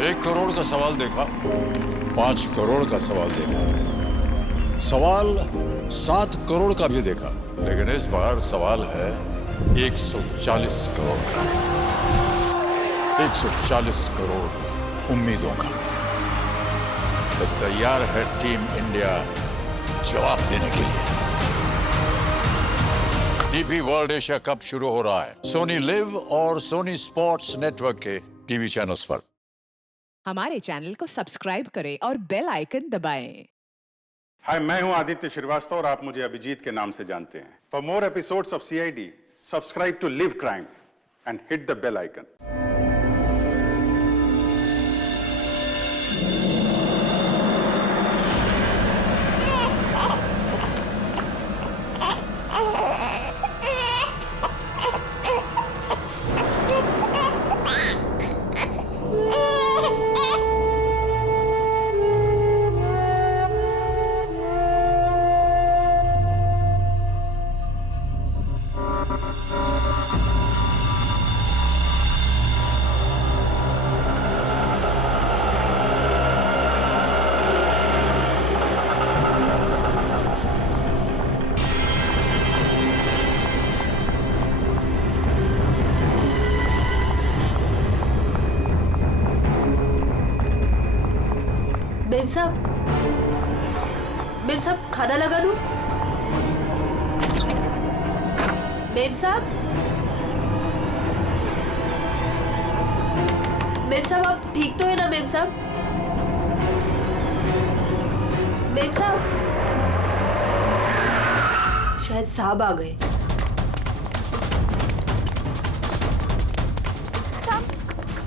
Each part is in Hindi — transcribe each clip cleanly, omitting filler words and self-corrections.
1 करोड़ का सवाल देखा, 5 करोड़ का सवाल देखा, सवाल 7 करोड़ का भी देखा, लेकिन इस बार सवाल है 140 करोड़ का। 140 करोड़ उम्मीदों का। तो तैयार है टीम इंडिया जवाब देने के लिए। डीपी वर्ल्ड एशिया कप शुरू हो रहा है सोनी लिव और सोनी स्पोर्ट्स नेटवर्क के टीवी चैनल्स पर। हमारे चैनल को सब्सक्राइब करें और बेल आइकन दबाएं। हाय, मैं हूं आदित्य श्रीवास्तव और आप मुझे अभिजीत के नाम से जानते हैं। For more episodes of CID, subscribe to live crime and hit the bell icon. बेब साहब खाना लगा दूं? बेब साहब आप ठीक तो है ना? बेब साहब शायद साहब आ गए।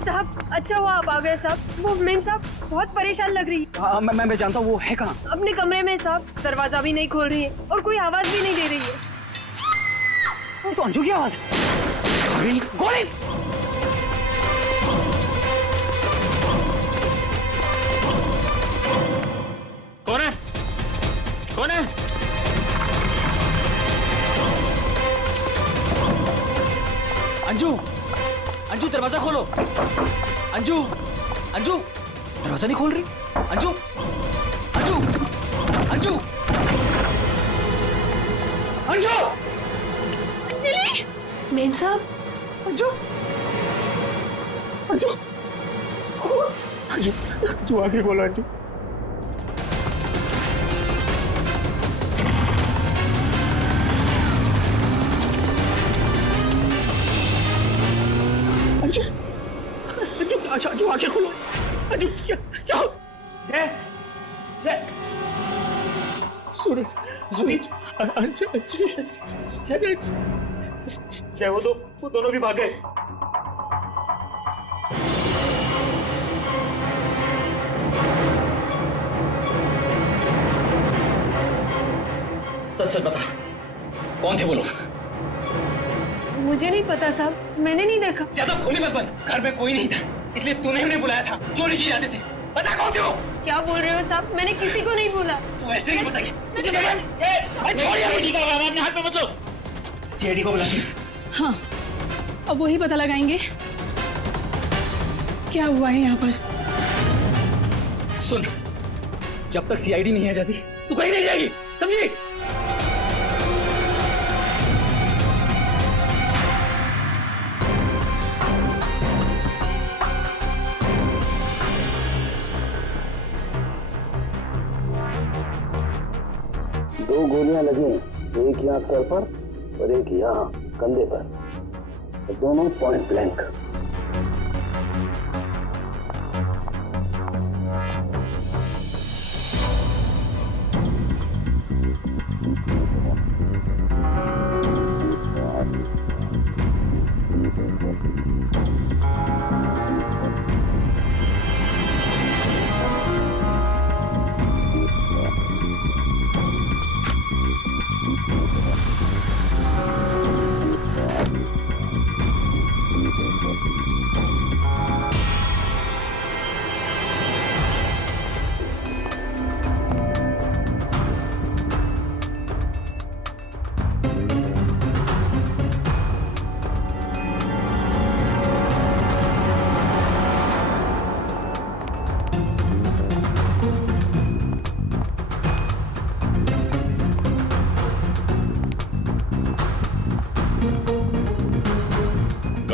साहब अच्छा हुआ आप आ गए साहब। वो मेम साहब बहुत परेशान लग रही है। मैं जानता हूँ वो है कहाँ। अपने कमरे में साहब, दरवाजा भी नहीं खोल रही है और कोई आवाज भी नहीं दे रही है। तो अंजू की आवाज है। गोली कौन है? कौन है? अंजू, अंजू दरवाजा खोलो। अंजू, अंजू दरवाजा नहीं खोल रही। अंजू, अंजू, अंजू, अंजू, अंजलि! मेम साहब, अंजू, अंजू, अंजू, अंजू आगे बोलो। अंजू, अंजू, अंजू, अच्छा अंजू आगे खोलो। अंजू क्या क्या? जय जय सूरज, सूरज, अंजू, जय जय। वो दोनों भी भाग गए। सच सच बता, कौन थे वो लोग? मुझे नहीं पता साहब, मैंने नहीं देखा। ज्यादा भोली मत बन। घर में कोई नहीं था, इसलिए तूने उन्हें बुलाया था चोरी की इरादे से। बता कौन थे वो? क्या बोल रहे हो साहब? मैंने किसी को नहीं बोला। तू ऐसे नहीं बताएगी। अपने हाथ में मत लो। सीआईडी को बुलाती। हाँ, अब वही पता लगाएंगे क्या हुआ है यहाँ पर। सुन, जब तक सीआईडी नहीं आ जाती तू कहीं नहीं जाएगी, समझी? दो गोलियां लगी, एक यहाँ सर पर और एक यहाँ कंधे पर, तो दोनों पॉइंट ब्लैंक।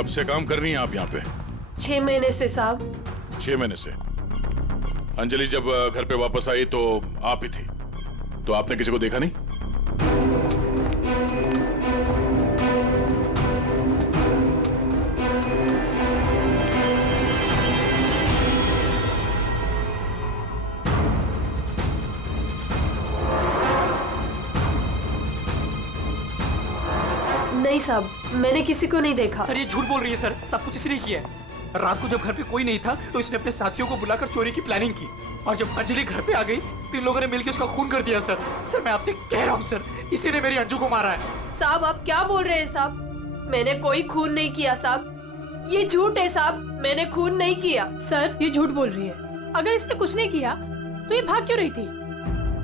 से काम कर रही हैं आप यहाँ पे? 6 महीने से साहब। 6 महीने से। अंजलि जब घर पे वापस आई तो आप ही थी, तो आपने किसी को देखा नहीं? नहीं साहब, मैंने किसी को नहीं देखा। सर ये झूठ बोल रही है सर, सब कुछ इसने किया है। रात को जब घर पे कोई नहीं था तो इसने अपने साथियों को बुलाकर चोरी की प्लानिंग की, और जब अंजलि घर पे आ गई तो इन लोगों ने मिलकर उसका खून कर दिया। सर सर मैं आपसे कह रहा हूँ सर, इसी ने मेरी अंजू को मारा है। साहब आप क्या बोल रहे हैं साहब? मैंने कोई खून नहीं किया साहब, ये झूठ है साहब, मैंने खून नहीं किया। सर ये झूठ बोल रही है। अगर इसने कुछ नहीं किया तो ये भाग क्यों रही थी?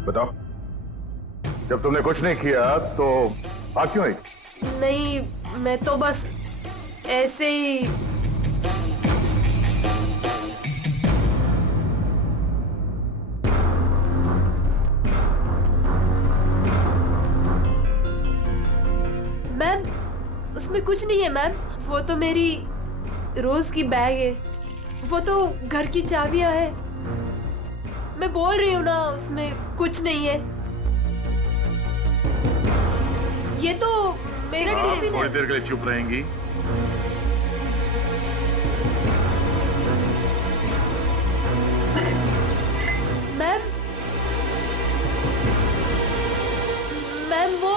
बताओ, जब तुमने कुछ नहीं किया तो भाग क्यों आई? नहीं, मैं तो बस ऐसे ही। मैम उसमें कुछ नहीं है मैम, वो तो मेरी रोज की बैग है, वो तो घर की चाबियां है। मैं बोल रही हूँ ना, उसमें कुछ नहीं है। ये तो मेरा टिफिन है। थोड़ी देर के लिए चुप रहेंगी? मैम वो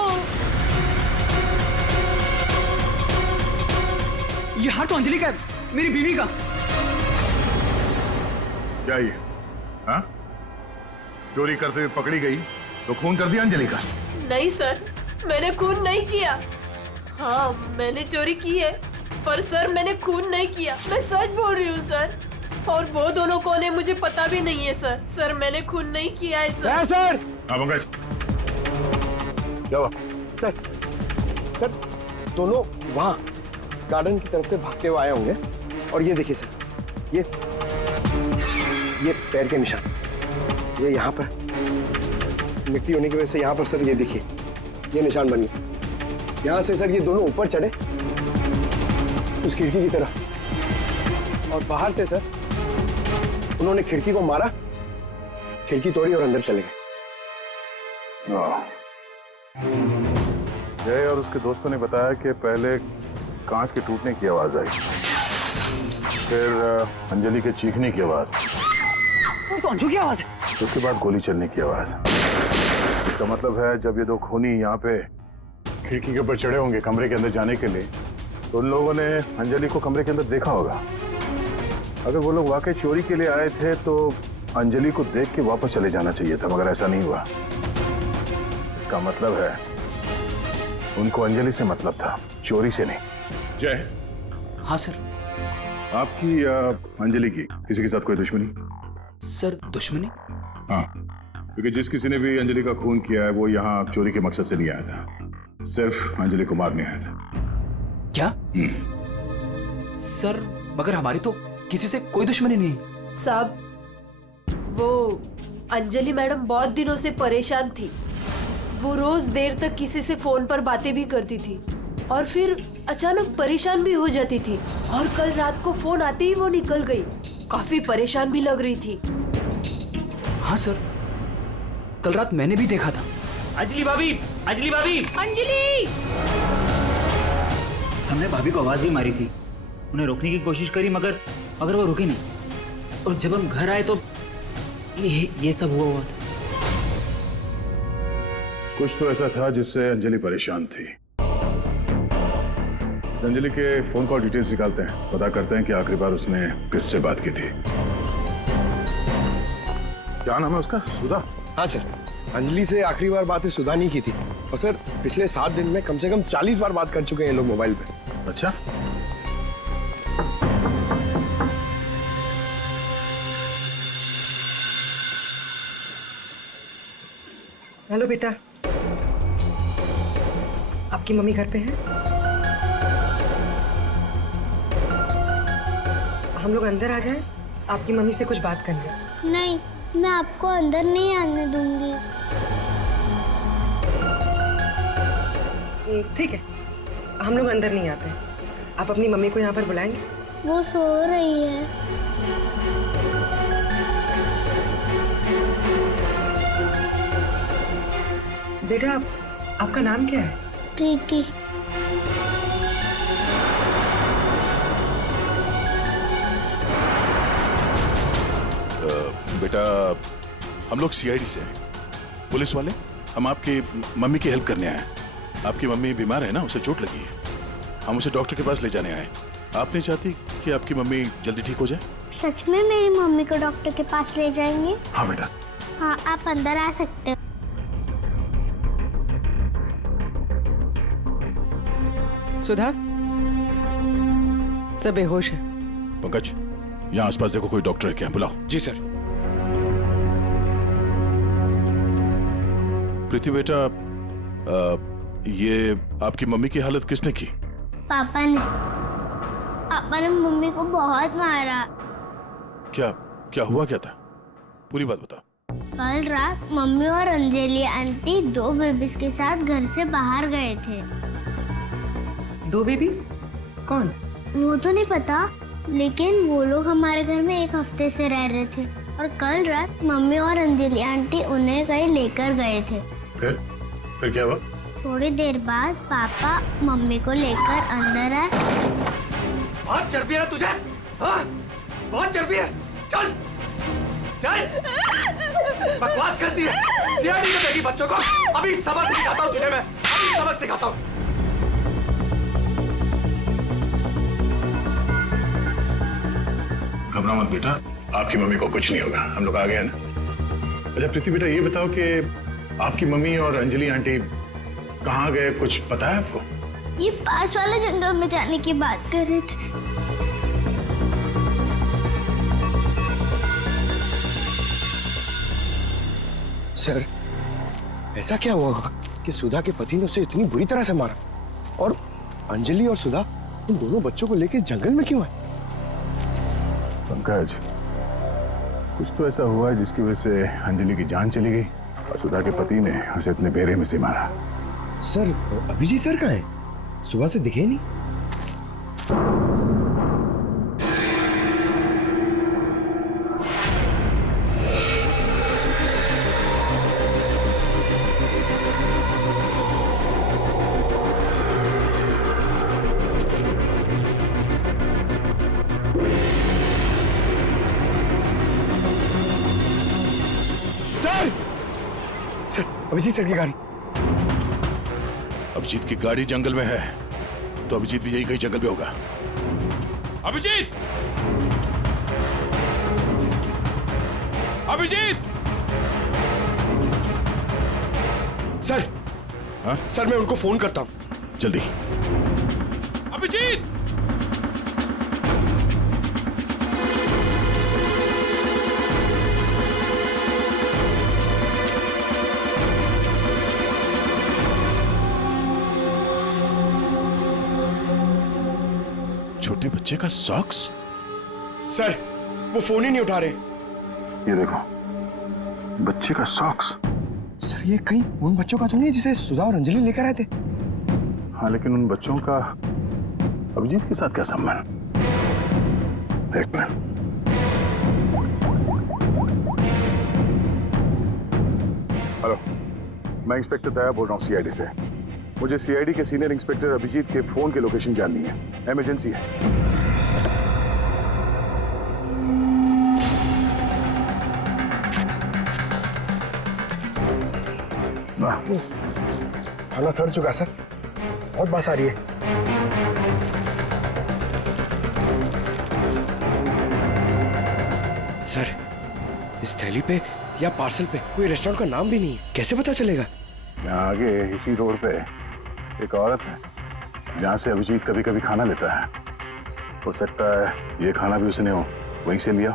ये हाथ तो अंजलि का है, मेरी बीवी का। क्या ये? हाँ? चोरी करते हुए पकड़ी गई तो खून कर दिया अंजलि का? नहीं सर, मैंने खून नहीं किया। हाँ मैंने चोरी की है, पर सर मैंने खून नहीं किया, मैं सच बोल रही हूँ सर। और वो दोनों कौन है मुझे पता भी नहीं है सर। सर मैंने खून नहीं किया है सर। सर! हाँ पंकज, क्या हुआ? सर दोनों वहाँ गार्डन की तरफ से भागते हुए आए होंगे, और ये देखिए सर, ये पैर के निशान, ये यहाँ पर मिट्टी होने की वजह से यहाँ पर सर ये देखिए ये निशान बन गए। यहाँ से सर ये दोनों ऊपर चढ़े उस खिड़की की तरफ, और बाहर से सर उन्होंने खिड़की को मारा, खिड़की तोड़ी और अंदर चले गए। जय और उसके दोस्तों ने बताया कि पहले कांच के टूटने की आवाज आई, फिर अंजलि के चीखने की आवाज, तो अंजू की आवाज है, उसके बाद गोली चलने की आवाज। इसका मतलब है जब ये दो खूनी यहाँ पे खिड़की के ऊपर चढ़े होंगे कमरे के अंदर जाने के लिए, तो उन लोगों ने अंजलि को कमरे के अंदर देखा होगा। अगर वो लोग वाकई चोरी के लिए आए थे तो अंजलि को देख के वापस चले जाना चाहिए था, मगर ऐसा नहीं हुआ। इसका मतलब है उनको अंजलि से मतलब था, चोरी से नहीं। जय। हाँ सर। आपकी अंजलि की किसी के साथ कोई दुश्मनी? सर दुश्मनी? हाँ, क्योंकि जिस किसी ने भी अंजलि का खून किया है वो यहाँ चोरी के मकसद से नहीं आया था, सिर्फ अंजलि को मारने आया था। क्या? सर मगर हमारी तो किसी से कोई दुश्मनी नहीं। साहब वो अंजलि मैडम बहुत दिनों से परेशान थी, वो रोज देर तक किसी से फोन पर बातें भी करती थी और फिर अचानक परेशान भी हो जाती थी, और कल रात को फोन आते ही वो निकल गई, काफी परेशान भी लग रही थी। हाँ सर, कल रात मैंने भी देखा था। अंजलि भाभी, अंजलि भाभी, अंजलि! हमने भाभी को आवाज भी मारी थी, उन्हें रोकने की कोशिश करी, मगर वो रुके नहीं, और जब हम घर आए तो ये सब हुआ था। कुछ तो ऐसा था जिससे अंजलि परेशान थी। इस अंजलि के फोन कॉल डिटेल्स निकालते हैं, पता करते हैं कि आखिरी बार उसने किससे बात की थी। क्या नाम है उसका? सुधा? हाँ सर, अंजलि से आखिरी बार बात सुधा नहीं की थी, और सर पिछले 7 दिन में कम से कम 40 बार बात कर चुके हैं ये लोग मोबाइल पे। अच्छा, हेलो बेटा, आपकी मम्मी घर पे है? हम लोग अंदर आ जाएं? आपकी मम्मी से कुछ बात करनी है। नहीं, मैं आपको अंदर नहीं आने दूंगी। ठीक है, हम लोग अंदर नहीं आते। आप अपनी मम्मी को यहाँ पर बुलाएंगे? वो सो रही है। बेटा आपका नाम क्या है? प्रीति। बेटा हम लोग सीआईडी से हैं, पुलिस वाले। हम आपकी मम्मी की हेल्प करने आए हैं। आपकी मम्मी बीमार है ना, उसे चोट लगी है। हम उसे डॉक्टर के पास ले जाने आए। आप नहीं चाहती कि आपकी मम्मी जल्दी ठीक हो जाए? सच में मेरी मम्मी को डॉक्टर के पास ले जाएंगे? हाँ बेटा। हाँ, आप अंदर आ सकते हो। सुधा, सब बेहोश है। पंकज, यहाँ आसपास देखो कोई डॉक्टर है क्या, बुलाओ। जी सर। प्रीति बेटा, ये आपकी मम्मी की हालत किसने की? पापा ने। पापा ने मम्मी को बहुत मारा। क्या क्या हुआ, क्या था? पूरी बात बताओ। कल रात मम्मी और अंजलि आंटी 2 बेबीज के साथ घर से बाहर गए थे। 2 बेबीज? कौन? वो तो नहीं पता, लेकिन वो लोग हमारे घर में 1 हफ्ते से रह रहे थे और कल रात मम्मी और अंजलि आंटी उन्हें कहीं लेकर गए थे। फिर क्या हुआ? थोड़ी देर बाद पापा मम्मी को लेकर अंदर आए। बहुत चर्बी है तुझे, हाँ? बहुत चर्बी है। चल चल, बकवास करती है। सीआईडी में देखी बच्चों को। अभी सबक सिखाता हूँ तुझे मैं, अभी सबक सिखाता हूँ। घबरा मत बेटा, आपकी मम्मी को कुछ नहीं होगा, हम लोग आ गए ना। अच्छा प्रीति बेटा, ये बताओ कि आपकी मम्मी और अंजलि आंटी कहाँ गए, कुछ पता है आपको? ये पास वाले जंगल में जाने की बात कर रहे थे। सर, ऐसा क्या हुआ होगा कि सुधा के पति ने उसे इतनी बुरी तरह से मारा, और अंजलि और सुधा उन दोनों बच्चों को लेकर जंगल में क्यों आए? पंकज, कुछ तो ऐसा हुआ है जिसकी वजह से अंजलि की जान चली गई और सुधा के पति ने उसे अपने बेरे में से मारा। सर, अभिजीत सर कहाँ है? सुबह से दिखे नहीं। सर, अभिजीत सर की गाड़ी। अभिजीत की गाड़ी जंगल में है, तो अभिजीत भी यही कहीं जंगल में होगा। अभिजीत! अभिजीत! सर, हाँ? सर मैं उनको फोन करता हूँ। जल्दी। अभिजीत! छोटे बच्चे का सॉक्स? सर, वो फोन ही नहीं उठा रहे। ये देखो, बच्चे का सॉक्स। सर, ये कहीं उन बच्चों का तो नहीं जिसे सुधा और अंजलि लेकर आए थे? हाँ, लेकिन उन बच्चों का अभिजीत के साथ क्या संबंध? एक मिनट। हेलो, मैं इंस्पेक्टर दया बोल रहा हूँ सीआईडी से। मुझे सीआईडी के सीनियर इंस्पेक्टर अभिजीत के फोन की लोकेशन जाननी है, इमरजेंसी है। थाना सड़ चुका सर, बहुत बात आ रही है। सर, इस थैली पे या पार्सल पे कोई रेस्टोरेंट का नाम भी नहीं है, कैसे पता चलेगा? यहाँ आगे इसी रोड पे एक औरत है जहाँ से अभिजीत कभी कभी खाना लेता है। हो सकता है ये खाना भी उसने वहीं से लिया।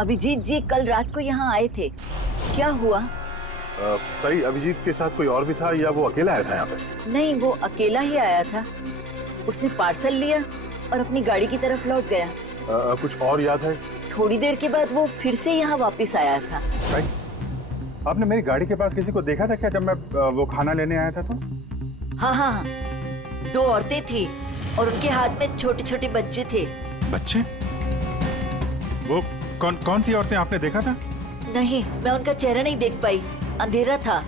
अभिजीत जी कल रात को यहाँ आए थे, क्या हुआ? सही, अभिजीत के साथ कोई और भी था या वो अकेला आया था यहाँ पे? नहीं, वो अकेला ही आया था। उसने पार्सल लिया और अपनी गाड़ी की तरफ लौट गया। कुछ और याद है? थोड़ी देर के बाद वो फिर से यहाँ वापस आया था। आपने मेरी गाड़ी के पास किसी को देखा था क्या जब मैं वो खाना लेने आया था तो? हाँ हाँ, 2 औरतें थी, और उनके हाथ में छोटे छोटे बच्चे थे। बच्चे? वो कौन थी औरतें, आपने देखा था? नहीं, मैं उनका चेहरा नहीं देख पाई, अंधेरा था।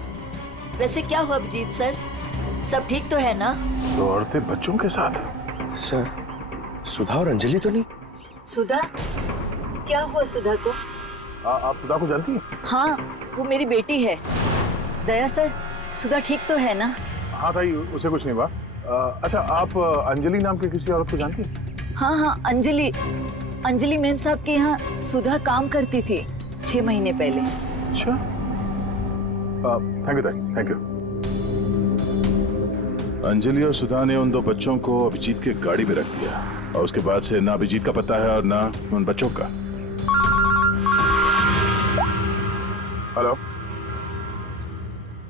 वैसे क्या हुआ अभिजीत सर, सब ठीक तो है ना? तो औरतें बच्चों के साथ? सर, सुधा और अंजलि तो नहीं? सुधा? क्या हुआ सुधा को? आप सुधा को जानती हैं? हाँ, वो मेरी बेटी है। दया सर, सुधा ठीक तो है ना? हाँ भाई, उसे कुछ नहीं हुआ। अच्छा, आप अंजलि नाम की किसी औरत को जानती हैं? हाँ, अंजलि मैम साहब के यहाँ सुधा काम करती थी 6 महीने पहले। अच्छा, थैंक यू। अंजलि और सुधा ने उन 2 बच्चों को अभिजीत के गाड़ी में रख दिया और उसके बाद से ना अभिजीत का पता है और ना उन बच्चों का। हेलो,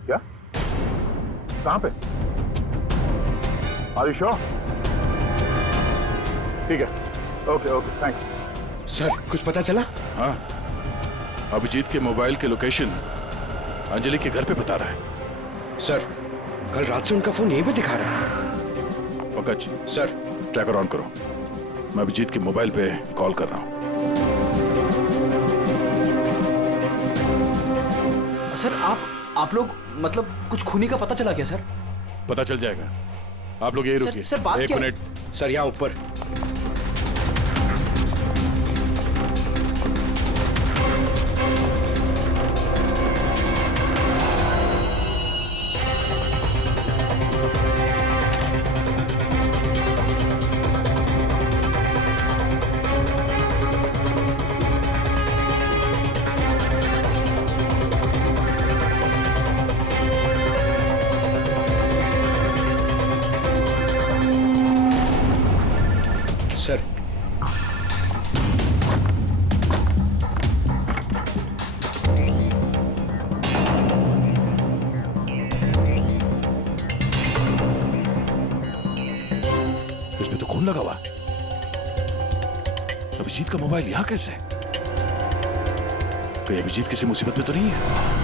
क्या? कहाँ पे? Are you sure? ठीक है, ओके, थैंक्स। सर, कुछ पता चला? हाँ, अभिजीत के मोबाइल के लोकेशन अंजलि के घर पे बता रहा है। सर, कल रात से उनका फोन यहीं पे दिखा रहा है। पंकज सर, ट्रैकर ऑन करो, मैं अभिजीत के मोबाइल पे कॉल कर रहा हूँ। सर, आप लोग मतलब कुछ खूनी का पता चला क्या सर? पता चल जाएगा, आप लोग यही रुकिए। सर, बात 1 क्या? मिनट। सर, यहाँ ऊपर। सर, इसमें तो खून लगा हुआ। अभिजीत का मोबाइल यहाँ कैसे? कहीं अभिजीत किसी मुसीबत में तो नहीं है?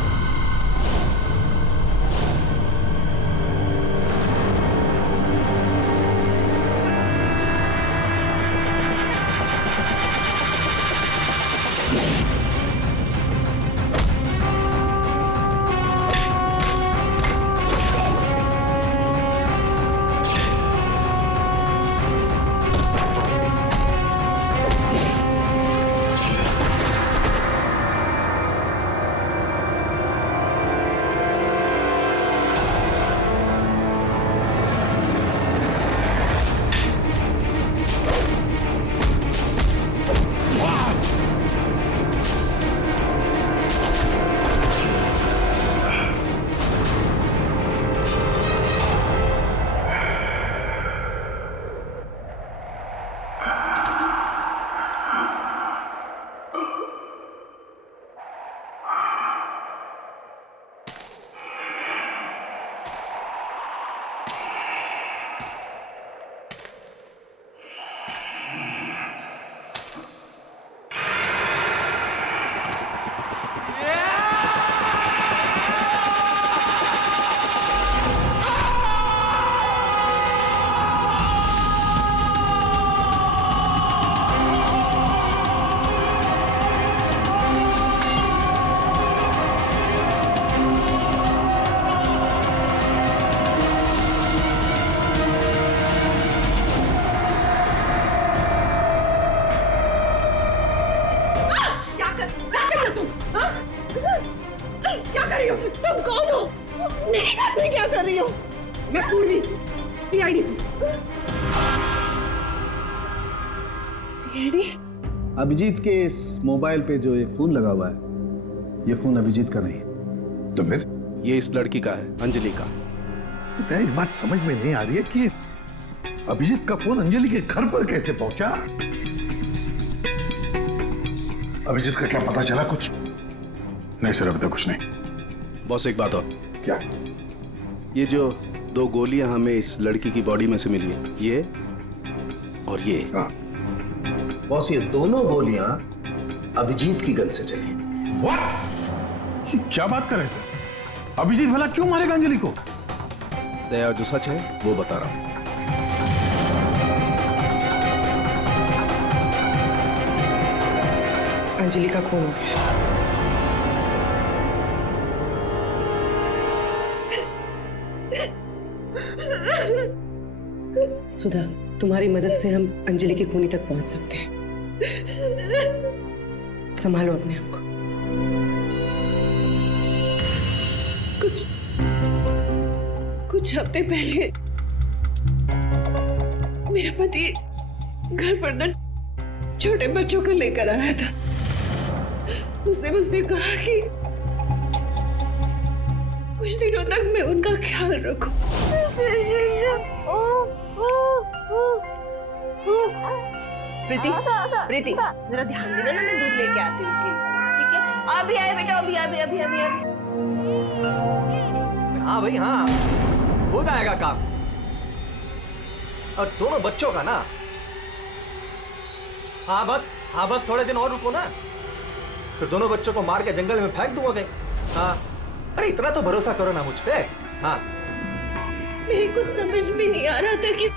तुम कौन हो? मेरे घर में क्या कर रही हो? मैं पूर्वी, सीआईडी से। सीआईडी? अभिजीत के इस मोबाइल पे जो ये खून लगा हुआ है, ये खून अभिजीत का नहीं है। तो फिर? ये इस लड़की का है, अंजलि का। तो एक बात समझ में नहीं आ रही है कि अभिजीत का फोन अंजलि के घर पर कैसे पहुंचा? अभिजीत का क्या पता चला कुछ? नहीं सर, अभी तक कुछ नहीं। बॉस, एक बात और। क्या? ये जो 2 गोलियां हमें इस लड़की की बॉडी में से मिली है, ये और ये। हाँ। बॉस, ये दोनों गोलियां अभिजीत की गन से चली। What? क्या बात कर रहे हैं सर? अभिजीत भला क्यों मारेगा अंजलि को? दया, जो सच है वो बता रहा हूं। अंजलि का खून हो गया। सुधा, तुम्हारी मदद से हम अंजलि की खूनी तक पहुंच सकते हैं। संभालो अपने आप को। कुछ हफ्ते पहले मेरा पति घर पर न छोटे बच्चों को लेकर आया था। उसने मुझसे कहा कि कुछ दिनों तक मैं उनका ख्याल रखूं। प्रीति, प्रीति, जरा ध्यान देना ना, मैं दूध लेके आती हूँ। ठीक है? अभी आए बेटा, अभी अभी अभी अभी अभी। हाँ भाई हाँ, हो जाएगा काम। और दोनों बच्चों का ना, हाँ बस थोड़े दिन और रुको ना, फिर दोनों बच्चों को मार के जंगल में फेंक दूंगा कहीं। हाँ, अरे इतना तो भरोसा करो ना मुझ पे। हाँ, मेरे को समझ में नहीं आ रहा था कि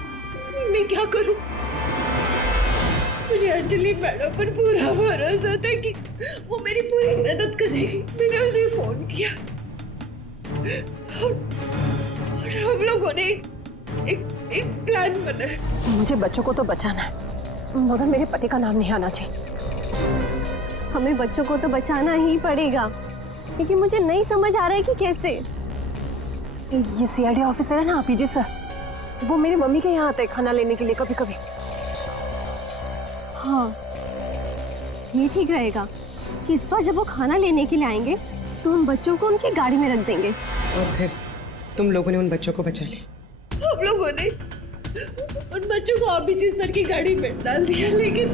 मैं क्या करूं। मुझे अंजलि मैडम पर पूरा भरोसा था कि वो मेरी पूरी मदद करेगी। मैंने उसे फोन किया और हम लोगों ने एक प्लान बनाया। मुझे बच्चों को तो बचाना है, मगर मेरे पति का नाम नहीं आना चाहिए। हमें बच्चों को तो बचाना ही पड़ेगा, लेकिन मुझे नहीं समझ आ रहा है कि कैसे। ये सीआईडी ऑफिसर है ना, अभिजीत सर, वो मेरी मम्मी के यहाँ आते हैं खाना लेने के लिए कभी कभी। हाँ, ये ठीक रहेगा कि इस बार जब वो खाना लेने के लिए आएंगे तो हम बच्चों को उनकी गाड़ी में रख देंगे। और फिर तुम लोगों ने उन बच्चों को बचा लिया। हम लोगों ने उन बच्चों को अभिजीत सर की गाड़ी में डाल दिया, लेकिन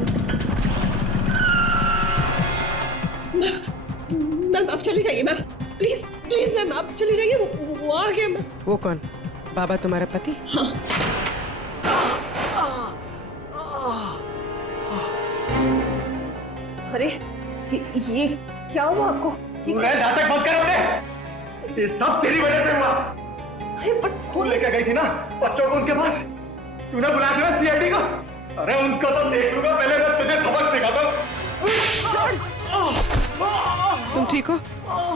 मैम आप चले जाइए। मैम प्लीज प्लीज मैम आप चले जाइए। वो आ गया मैम। वो कौन? बाबा तुम्हारा पति? हाँ। अरे ये क्या हुआ आपको? नाटक बंद कर अपने, ये सब तेरी वजह से हुआ। अरे पर खून लेकर गई थी ना बच्चों को उनके पास, तूने बुलाया था ना सीआईडी को। अरे उनको तो देख लूंगा, पहले मैं तुझे सबक सिखाता हूं। तुम ठीक हो?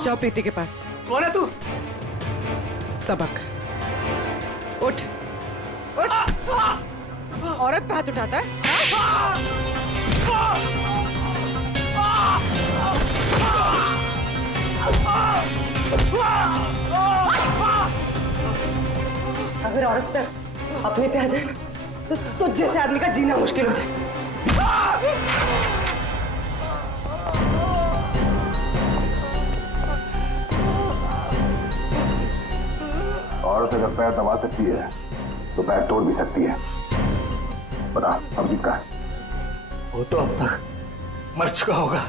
जाओ प्रीति के पास। कौन है तू? सबक। उठ उठ। औरत पे हाथ उठाता है? अगर औरत पे अपने पे आ जाए तो जैसे आदमी का जीना मुश्किल हो जाए। औरत अगर पैर दबा सकती है तो पैर तोड़ भी सकती है। बता अभिजीत का? वो तो अब तक मर चुका होगा।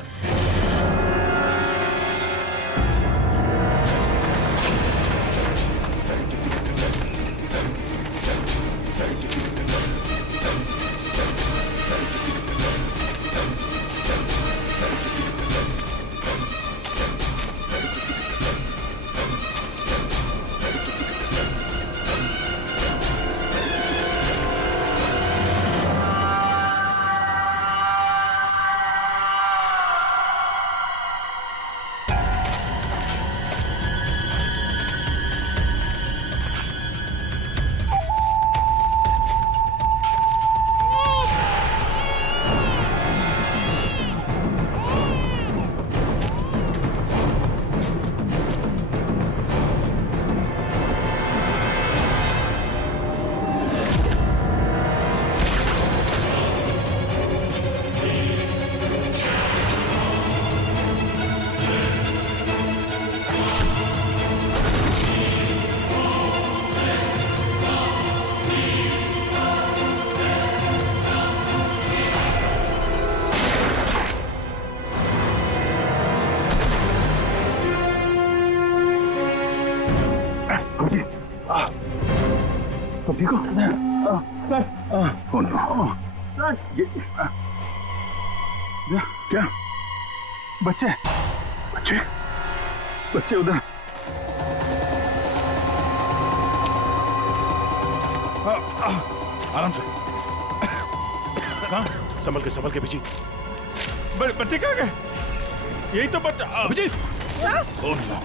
तुम ठीक हो? सर क्या? बच्चे बच्चे बच्चे उधर। आराम से। हाँ, संभल के पीछे। बच्चे कहाँ गए? यही तो बच्चा। अभिजीत! Oh no,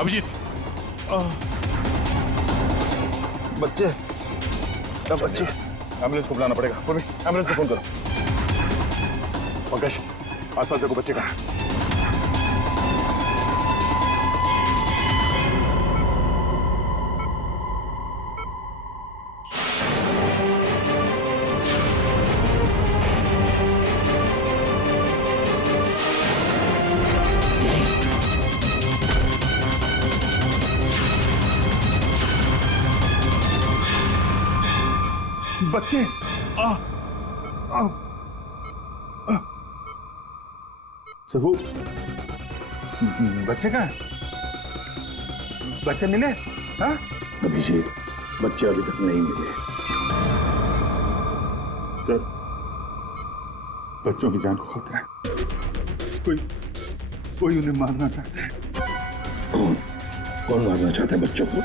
Abhijit! बच्चे, बच्चे, एम्बुलेंस को बुलाना पड़ेगा। एम्बुलेंस को फोन करो। पंकज, आसपास देखो बच्चे कहाँ हैं। बच्चे! सबू, बच्चे कहाँ हैं? बच्चे मिले? हाँ? अभिजीत, बच्चे अभी तक नहीं मिले। सर, बच्चों की जान को खतरा है। कोई उन्हें मारना चाहता है। कौन मारना चाहता है बच्चों को?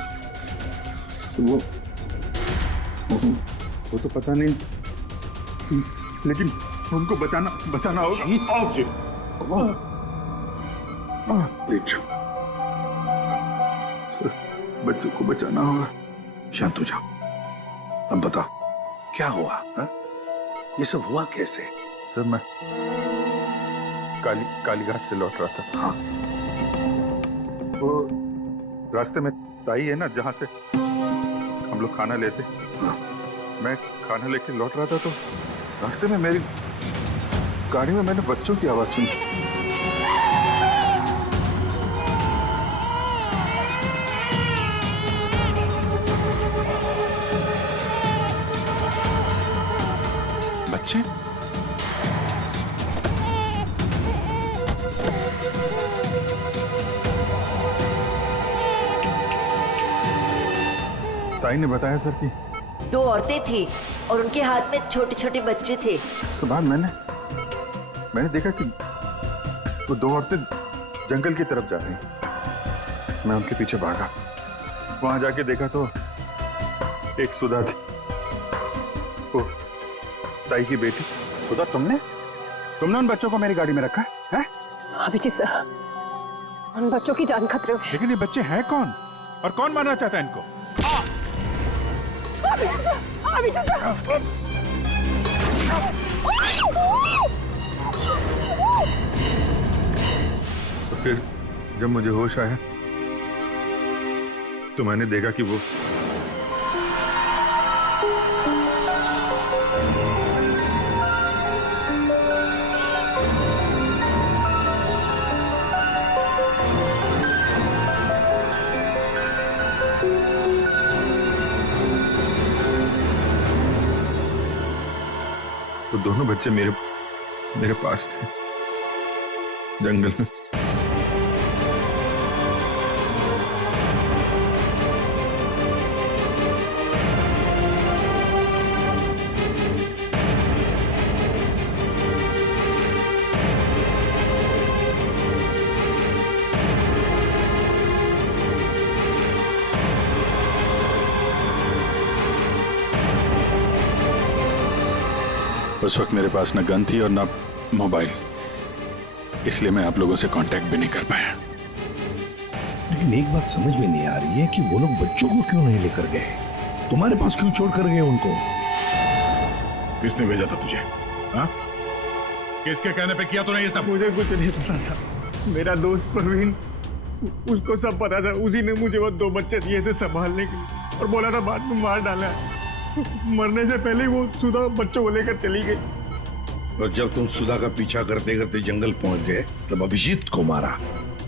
वो तो पता नहीं, लेकिन उनको बचाना होगा। आओ जी। बच्चों को बचाना होगा। शांत हो जाओ। अब बताओ क्या हुआ? हा? ये सब हुआ कैसे? सर, मैं कालीघाट से लौट रहा था। हाँ। वो रास्ते में ताई है ना, जहाँ से हम लोग खाना लेते। हाँ। मैं खाना लेके लौट रहा था तो रास्ते में मेरी गाड़ी में मैंने बच्चों की आवाज सुनी। बच्चे? ताई ने बताया सर कि 2 औरतें थी और उनके हाथ में छोटे छोटे बच्चे थे। उसके बाद मैंने देखा कि वो 2 औरतें जंगल की तरफ जा रही। मैं उनके पीछे भागा। वहां जाके देखा तो एक सुधा थी, वो ताई की बेटी। सुधा, तुमने उन बच्चों को मेरी गाड़ी में रखा है? अभिजीत सर, उन बच्चों की जान खतरे में। लेकिन ये बच्चे हैं कौन और कौन मारना चाहता है इनको? तो फिर जब मुझे होश आया तो मैंने देखा कि वो दोनों बच्चे मेरे पास थे जंगल में। उस वक्त मेरे पास न गन थी और न मोबाइल, इसलिए मैं आप लोगों से कांटेक्ट भी नहीं कर पाया। लेकिन एक बात समझ में नहीं आ रही है कि वो लोग बच्चों को क्यों नहीं लेकर गए? तुम्हारे पास क्यों छोड़ कर गए उनको? किसने भेजा था तुझे? हाँ? किसके कहने पे किया तूने ये सब? मुझे कुछ नहीं पता था। मेरा दोस्त परवीन, उसको सब पता था। उसी ने मुझे वो 2 बच्चे दिए थे संभालने के लिए और बोला था बाद में मार डाला। मरने से पहले वो सुधा बच्चों को लेकर चली गई। और जब तुम सुधा का पीछा करते करते जंगल पहुंच गए तब अभिजीत को मारा।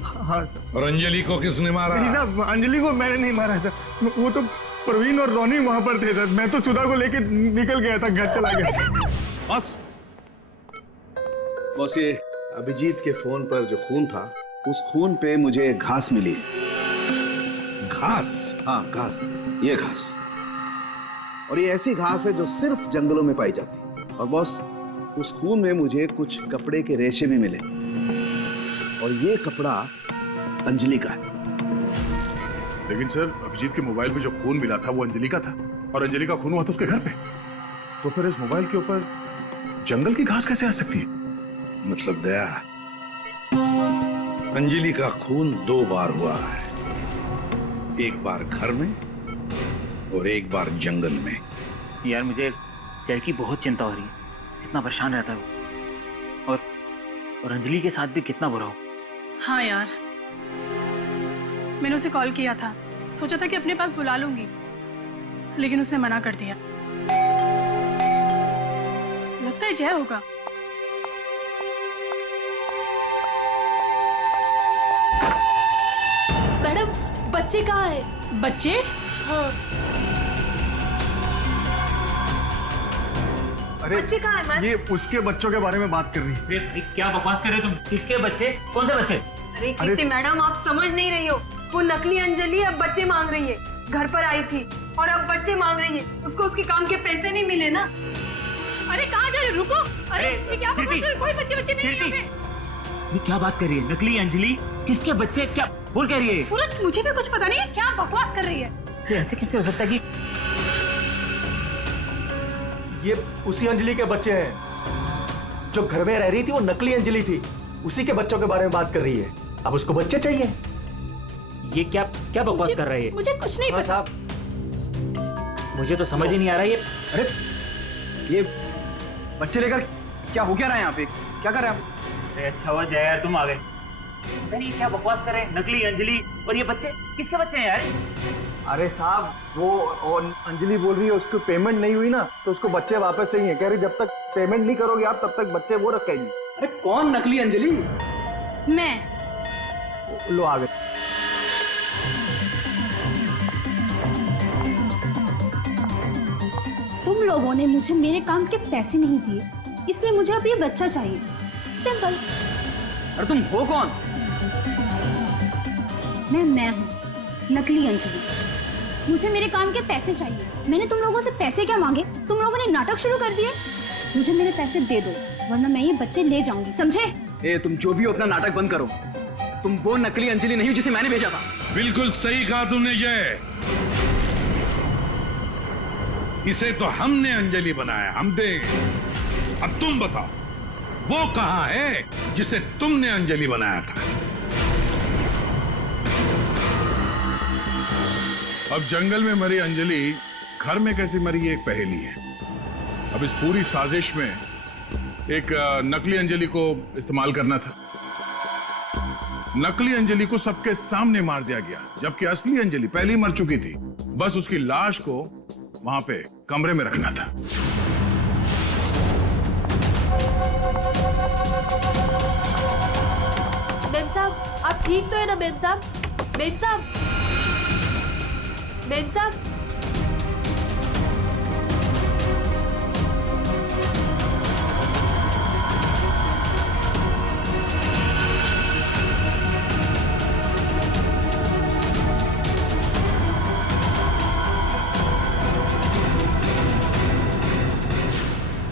हाँ सर। और अंजलि को किसने मारा? नहीं साहब, अंजलि को मैंने नहीं मारा सर। वो तो प्रवीण और रोनी वहां पर थे सर। मैं तो सुधा को लेकर निकल गया था, घर चला गया। बॉस, ये अभिजीत के फोन पर जो खून था, उस खून पे मुझे घास मिली। घास? हाँ, घास। ये घास, और ये ऐसी घास है जो सिर्फ जंगलों में पाई जाती है। और बॉस, उस खून में मुझे कुछ कपड़े के रेशे भी मिले, और ये कपड़ा अंजलि का है। लेकिन सर, अभिजीत के मोबाइल पे जो खून मिला था वो अंजलि का था, और अंजलि का खून हुआ था उसके घर पे। तो फिर इस मोबाइल के ऊपर जंगल की घास कैसे आ सकती है? मतलब दया, अंजलि का खून 2 बार हुआ है, एक बार घर में और एक बार जंगल में। यार मुझे जय की बहुत चिंता हो रही है, इतना परेशान रहता है वो, और अंजलि के साथ भी कितना बुरा हो। हाँ यार, मैंने उसे कॉल किया था, सोचा था कि अपने पास बुला लूंगी, लेकिन उसने मना कर दिया। लगता है जय होगा। मैडम, बच्चे कहाँ हैं? बच्चे? हाँ। अरे बच्चे कहाँ हैं मैम? ये उसके बच्चों के बारे में बात कर रही है। भाई क्या बकवास कर रहे हो तुम? किसके बच्चे? कौन से बच्चे? अरे कीर्ति मैडम, आप समझ नहीं रही हो। वो नकली अंजलि अब बच्चे मांग रही है। घर पर आई थी और अब बच्चे मांग रही है। उसको उसके काम के पैसे नहीं मिले ना। अरे कहाँ जा रहे हो? रुको। अरे ये क्या बकवास कर रहे हो? कोई बच्चे नहीं है यहाँ पे। ये क्या बात कर रही है? नकली अंजलि? किसके बच्चे? क्या बोल कह रही है? सूरज, मुझे भी कुछ पता नहीं है, क्या बकवास कर रही है। ये ऐसे कैसे हो सकता है कि ये उसी अंजलि के बच्चे हैं जो घर में रह रही थी। वो नकली अंजलि थी, उसी के बच्चों के बारे में बात कर रही है। अब उसको बच्चे चाहिए। ये क्या बकवास कर रही है? मुझे कुछ नहीं पता साहब, मुझे तो समझ ही नहीं आ रहा है। अरे ये बच्चे लेकर क्या हो क्या रहा है यहाँ पे? क्या कर रहे हैं आप? अरे अच्छा हुआ जय यार तुम आ गए। ये क्या बकवास कर रहे हैं? नकली अंजलि और ये बच्चे किसके बच्चे हैं यार? अरे साहब, वो और अंजलि बोल रही है उसको पेमेंट नहीं हुई ना, तो उसको बच्चे वापस चाहिए। कह रही जब तक पेमेंट नहीं करोगे आप तब तक बच्चे वो रखेगी। अरे कौन नकली अंजलि? मैं। लो आ गए। तुम लोगों ने मुझे मेरे काम के पैसे नहीं दिए, इसलिए मुझे अब ये बच्चा चाहिए। सिंपल। और तुम हो कौन? मैं हूँ नकली अंजलि। मुझे मेरे काम के पैसे चाहिए। मैंने तुम लोगों से पैसे क्या मांगे? तुम लोगों ने नाटक शुरू कर दिया। मुझे मेरे पैसे दे दो, वरना मैं ये बच्चे ले जाऊंगी, समझे? ए, तुम जो भी हो अपना नाटक बंद करो। तुम वो नकली अंजलि नहीं हो जिसे मैंने भेजा था। बिल्कुल सही कहा तुमने जय। इसे तो हमने अंजलि बनाया, हम देंगे। अब तुम बताओ, वो कहां है जिसे तुमने अंजलि बनाया था? अब जंगल में मरी अंजलि घर में कैसे मरी, ये एक पहेली है। अब इस पूरी साजिश में एक नकली अंजलि को इस्तेमाल करना था। नकली अंजलि को सबके सामने मार दिया गया, जबकि असली अंजलि पहले ही मर चुकी थी। बस उसकी लाश को वहां पे कमरे में रखना था। मेम साहब, आप ठीक तो है ना? मेम साहब, मेम साहब, मेम साहब।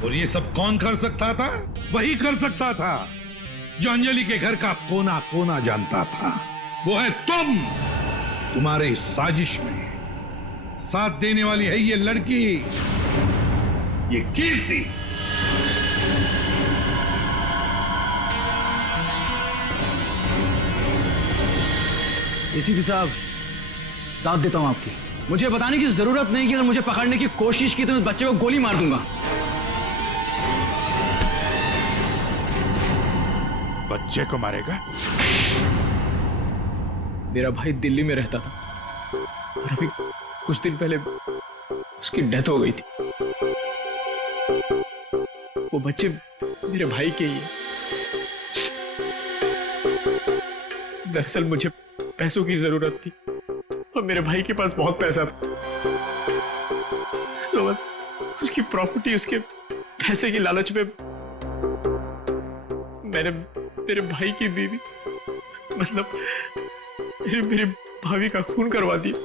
और ये सब कौन कर सकता था? वही कर सकता था जो अंजलि के घर का कोना कोना जानता था। वो है तुम। तुम्हारे इस साजिश में साथ देने वाली है ये लड़की, ये कीर्ति। एसीपी साहब, दाद देता हूं आपकी। मुझे बताने की जरूरत नहीं कि अगर मुझे पकड़ने की कोशिश की तो मैं बच्चे को गोली मार दूंगा। बच्चे को मारेगा? मेरा भाई दिल्ली में रहता था और अभी कुछ दिन पहले उसकी डेथ हो गई थी। वो बच्चे मेरे भाई के ही हैं। दरअसल मुझे पैसों की जरूरत थी और मेरे भाई के पास बहुत पैसा था, तो बस उसकी प्रॉपर्टी, उसके पैसे की लालच में मैंने मेरे भाई की बीवी, मतलब मेरी भाभी का खून करवा दिया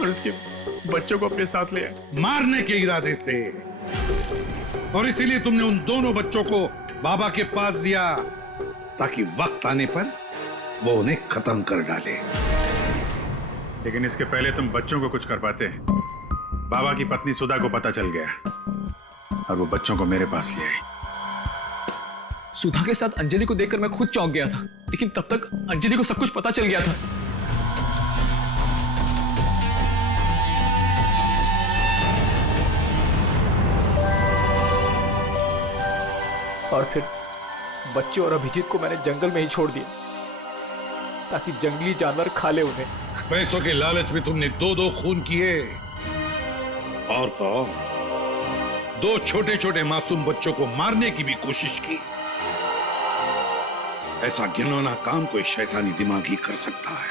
और उसके बच्चों को अपने साथ ले आए मारने के इरादे से। और इसीलिए तुमने उन दोनों बच्चों को बाबा के पास दिया ताकि वक्त आने पर वो उन्हें खत्म कर डाले। लेकिन इसके पहले तुम बच्चों को कुछ कर पाते। बाबा की पत्नी सुधा को पता चल गया और वो बच्चों को मेरे पास ले आई। सुधा के साथ अंजलि को देखकर मैं खुद चौंक गया था, लेकिन तब तक अंजलि को सब कुछ पता चल गया था। और फिर बच्चे और अभिजीत को मैंने जंगल में ही छोड़ दिया ताकि जंगली जानवर खा ले उन्हें। पैसों के लालच में तुमने दो खून किए, और तो और 2 छोटे-छोटे मासूम बच्चों को मारने की भी कोशिश की। ऐसा घिनौना काम कोई शैतानी दिमाग ही कर सकता है।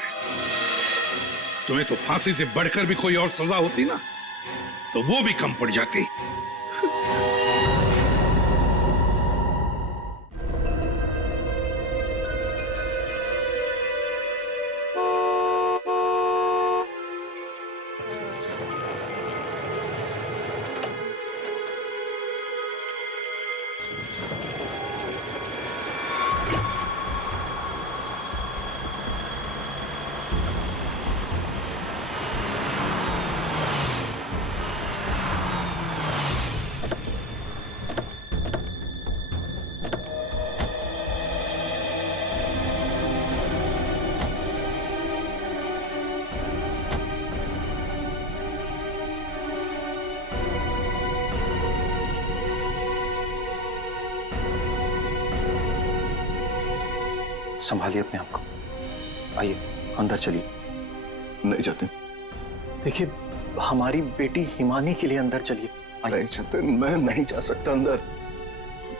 तुम्हें तो फांसी से बढ़कर भी कोई और सजा होती ना, तो वो भी कम पड़ जाती। संभालिए अपने आप को, आइए अंदर चलिए। नहीं जतिन। देखिए, हमारी बेटी हिमानी के लिए अंदर चलिए। नहीं जतिन, मैं नहीं जा सकता अंदर,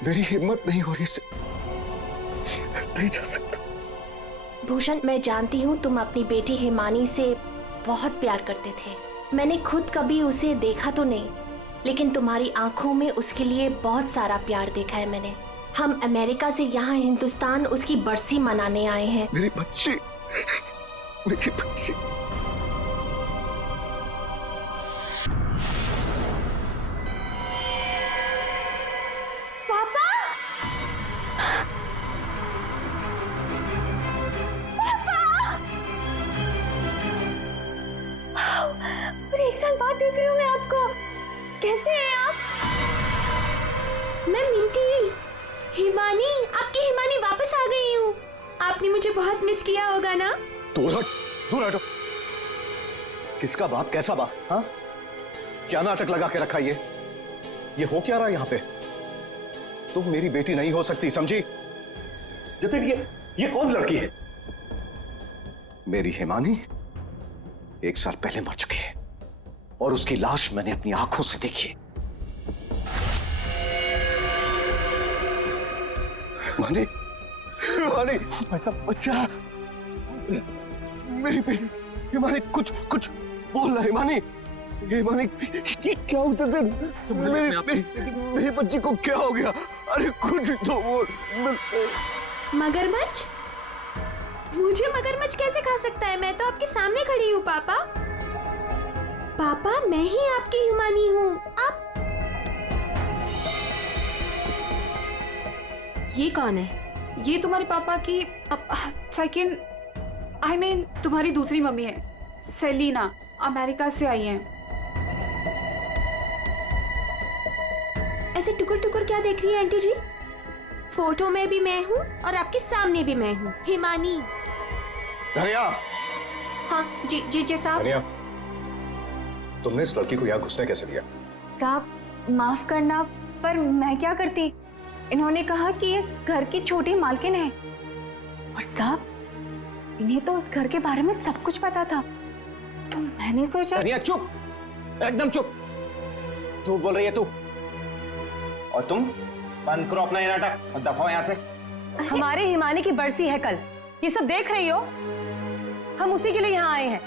मेरी हिम्मत नहीं हो रही, नहीं जा सकता। भूषण, मैं जानती हूँ तुम अपनी बेटी हिमानी से बहुत प्यार करते थे। मैंने खुद कभी उसे देखा तो नहीं, लेकिन तुम्हारी आंखों में उसके लिए बहुत सारा प्यार देखा है मैंने। हम अमेरिका से यहाँ हिंदुस्तान उसकी बरसी मनाने आए हैं। मेरी बच्ची, मेरी बच्ची। पापा! पापा! और 1 साल बाद देख रही हूँ मैं आपको। कैसे हैं आप? मैं मिंटी, हिमानी, आपकी हिमानी वापस आ गई हूँ। आपने मुझे बहुत मिस किया होगा ना? दूर हट, दूर हटो। किसका बाप, कैसा बाप? हाँ, क्या नाटक लगा के रखा ये हो क्या रहा है यहाँ पे? तुम मेरी बेटी नहीं हो सकती, समझी? जतिन, ये कौन लड़की है? मेरी हिमानी 1 साल पहले मर चुकी है और उसकी लाश मैंने अपनी आंखों से देखी है। हिमानी, हिमानी, ऐसा बच्चा, मेरी बेटी हिमानी, कुछ बोल रहा। हिमानी, हिमानी, ये क्या होता था? मेरी बच्ची को क्या हो गया? अरे कुछ तो बोल। मगरमच्छ? मुझे मगरमच्छ कैसे खा सकता है? मैं तो आपके सामने खड़ी हूँ पापा। पापा, मैं ही आपकी हिमानी हूँ। आप ये कौन है? ये तुम्हारे पापा की सेकंड, आई मीन तुम्हारी दूसरी मम्मी है, सेलिना, अमेरिका से आई हैं। ऐसे टुकुर टुकुर क्या देख रही है आंटी जी? फोटो में भी मैं हूँ और आपके सामने भी मैं हूँ, हिमानी। धनिया। हाँ जी जी जी साहब। धनिया, तुमने इस लड़की को यहाँ घुसने कैसे दिया? साहब, माफ करना, पर मैं क्या करती? इन्होंने कहा कि इस घर की छोटी मालकिन है, और साहब इन्हें तो उस घर के बारे में सब कुछ पता था, तो मैंने सोचा। धनिया चुप, एकदम चुप। झूठ बोल रही है तू। और तुम बंद करो अपना ये नाटक और दफाओ यहाँ से। हमारे हिमानी की बरसी है कल, ये सब देख रही हो? हम उसी के लिए यहाँ आए हैं।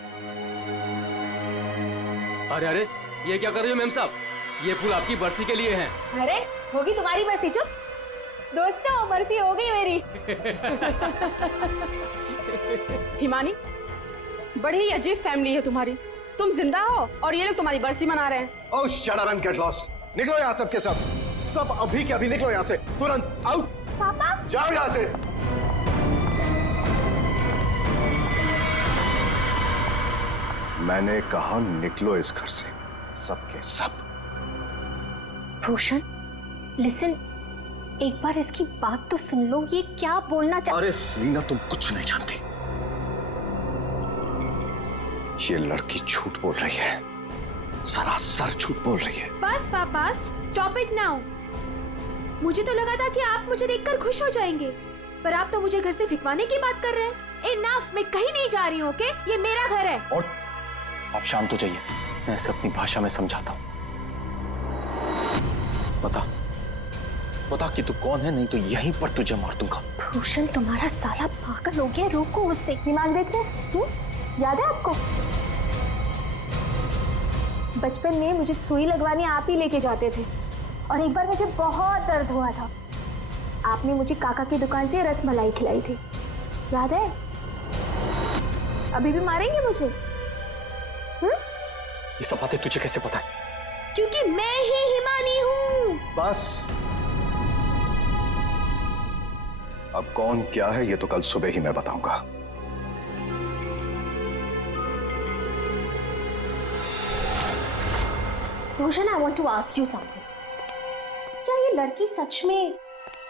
अरे अरे, ये क्या कर रही हो मैम साहब? ये फूल आपकी बरसी के लिए हैं। अरे होगी तुम्हारी बरसी। चुप दोस्तों, बरसी हो गई मेरी। हिमानी, बड़ी ही अजीब फैमिली है तुम्हारी। तुम जिंदा हो और ये लोग तुम्हारी बरसी मना रहे हैं। Oh shut up and get lost. निकलो यहाँ सब के सब, सब अभी के अभी निकलो यहाँ से, तुरंत आउट। पापा जाओ यहाँ से। मैंने कहा निकलो इस घर से, सब के सब। भूषण, लिसन, एक बार इसकी बात तो सुन लो, ये क्या बोलना चाह। अरे सलीना, तुम कुछ नहीं जानती। ये लड़की झूठ बोल रही है, सरासर झूठ बोल रही है। बस पापा, स्टॉप इट नाउ। मुझे तो लगा था कि आप मुझे देखकर खुश हो जाएंगे, पर आप तो मुझे घर से फिकवाने की बात कर रहे हैं। इनफ, मैं कहीं नहीं जा रही हूँ, ओके? ये मेरा घर है। और आप शांत हो जाइए, मैं इसे अपनी भाषा में समझाता हूँ। बता कि तू कौन है, नहीं तो यहीं पर तुझे मार दूंगा। भूषण, तुम्हारा साला पागल हो गया, रोको उससे। विमान देखते याद है आपको? बचपन में मुझे सुई लगवाने आप ही लेके जाते थे, और एक बार मुझे बहुत दर्द हुआ था, आपने मुझे काका की दुकान से रसमलाई खिलाई थी, याद है? अभी भी मारेंगे मुझे? ये सब बातें तुझे कैसे पता है? क्योंकि मैं ही हिमानी हूँ। बस, अब कौन क्या है ये तो कल सुबह ही मैं बताऊंगा। Bhushan, I want to ask you something. क्या ये लड़की सच में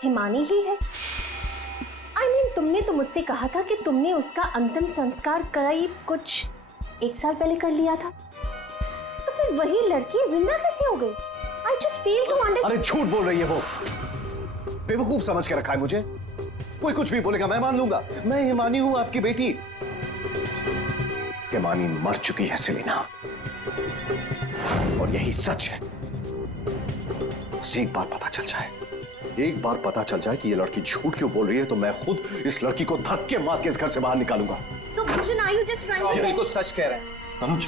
हिमानी ही है? I mean, तुमने तो मुझसे कहा था कि तुमने उसका अंतिम संस्कार करीब कुछ 1 साल पहले कर लिया था, तो फिर वही लड़की जिंदा कैसे हो गई? I just fail to understand। अरे झूठ बोल रही है वो, बेवकूफ समझ के रखा है मुझे। कोई कुछ भी बोलेगा मैं मान लूंगा। मैं हिमानी हूं, आपकी बेटी। हिमानी मर चुकी है सेलिना, और यही सच है। बस एक बार पता चल जाए, एक बार पता चल जाए कि ये लड़की झूठ क्यों बोल रही है, तो मैं खुद इस लड़की को धक्के मार के इस घर से बाहर निकालूंगा। So, Bhushan, are you just trying to- बिल्कुल सच कह रहे हैं तनुज।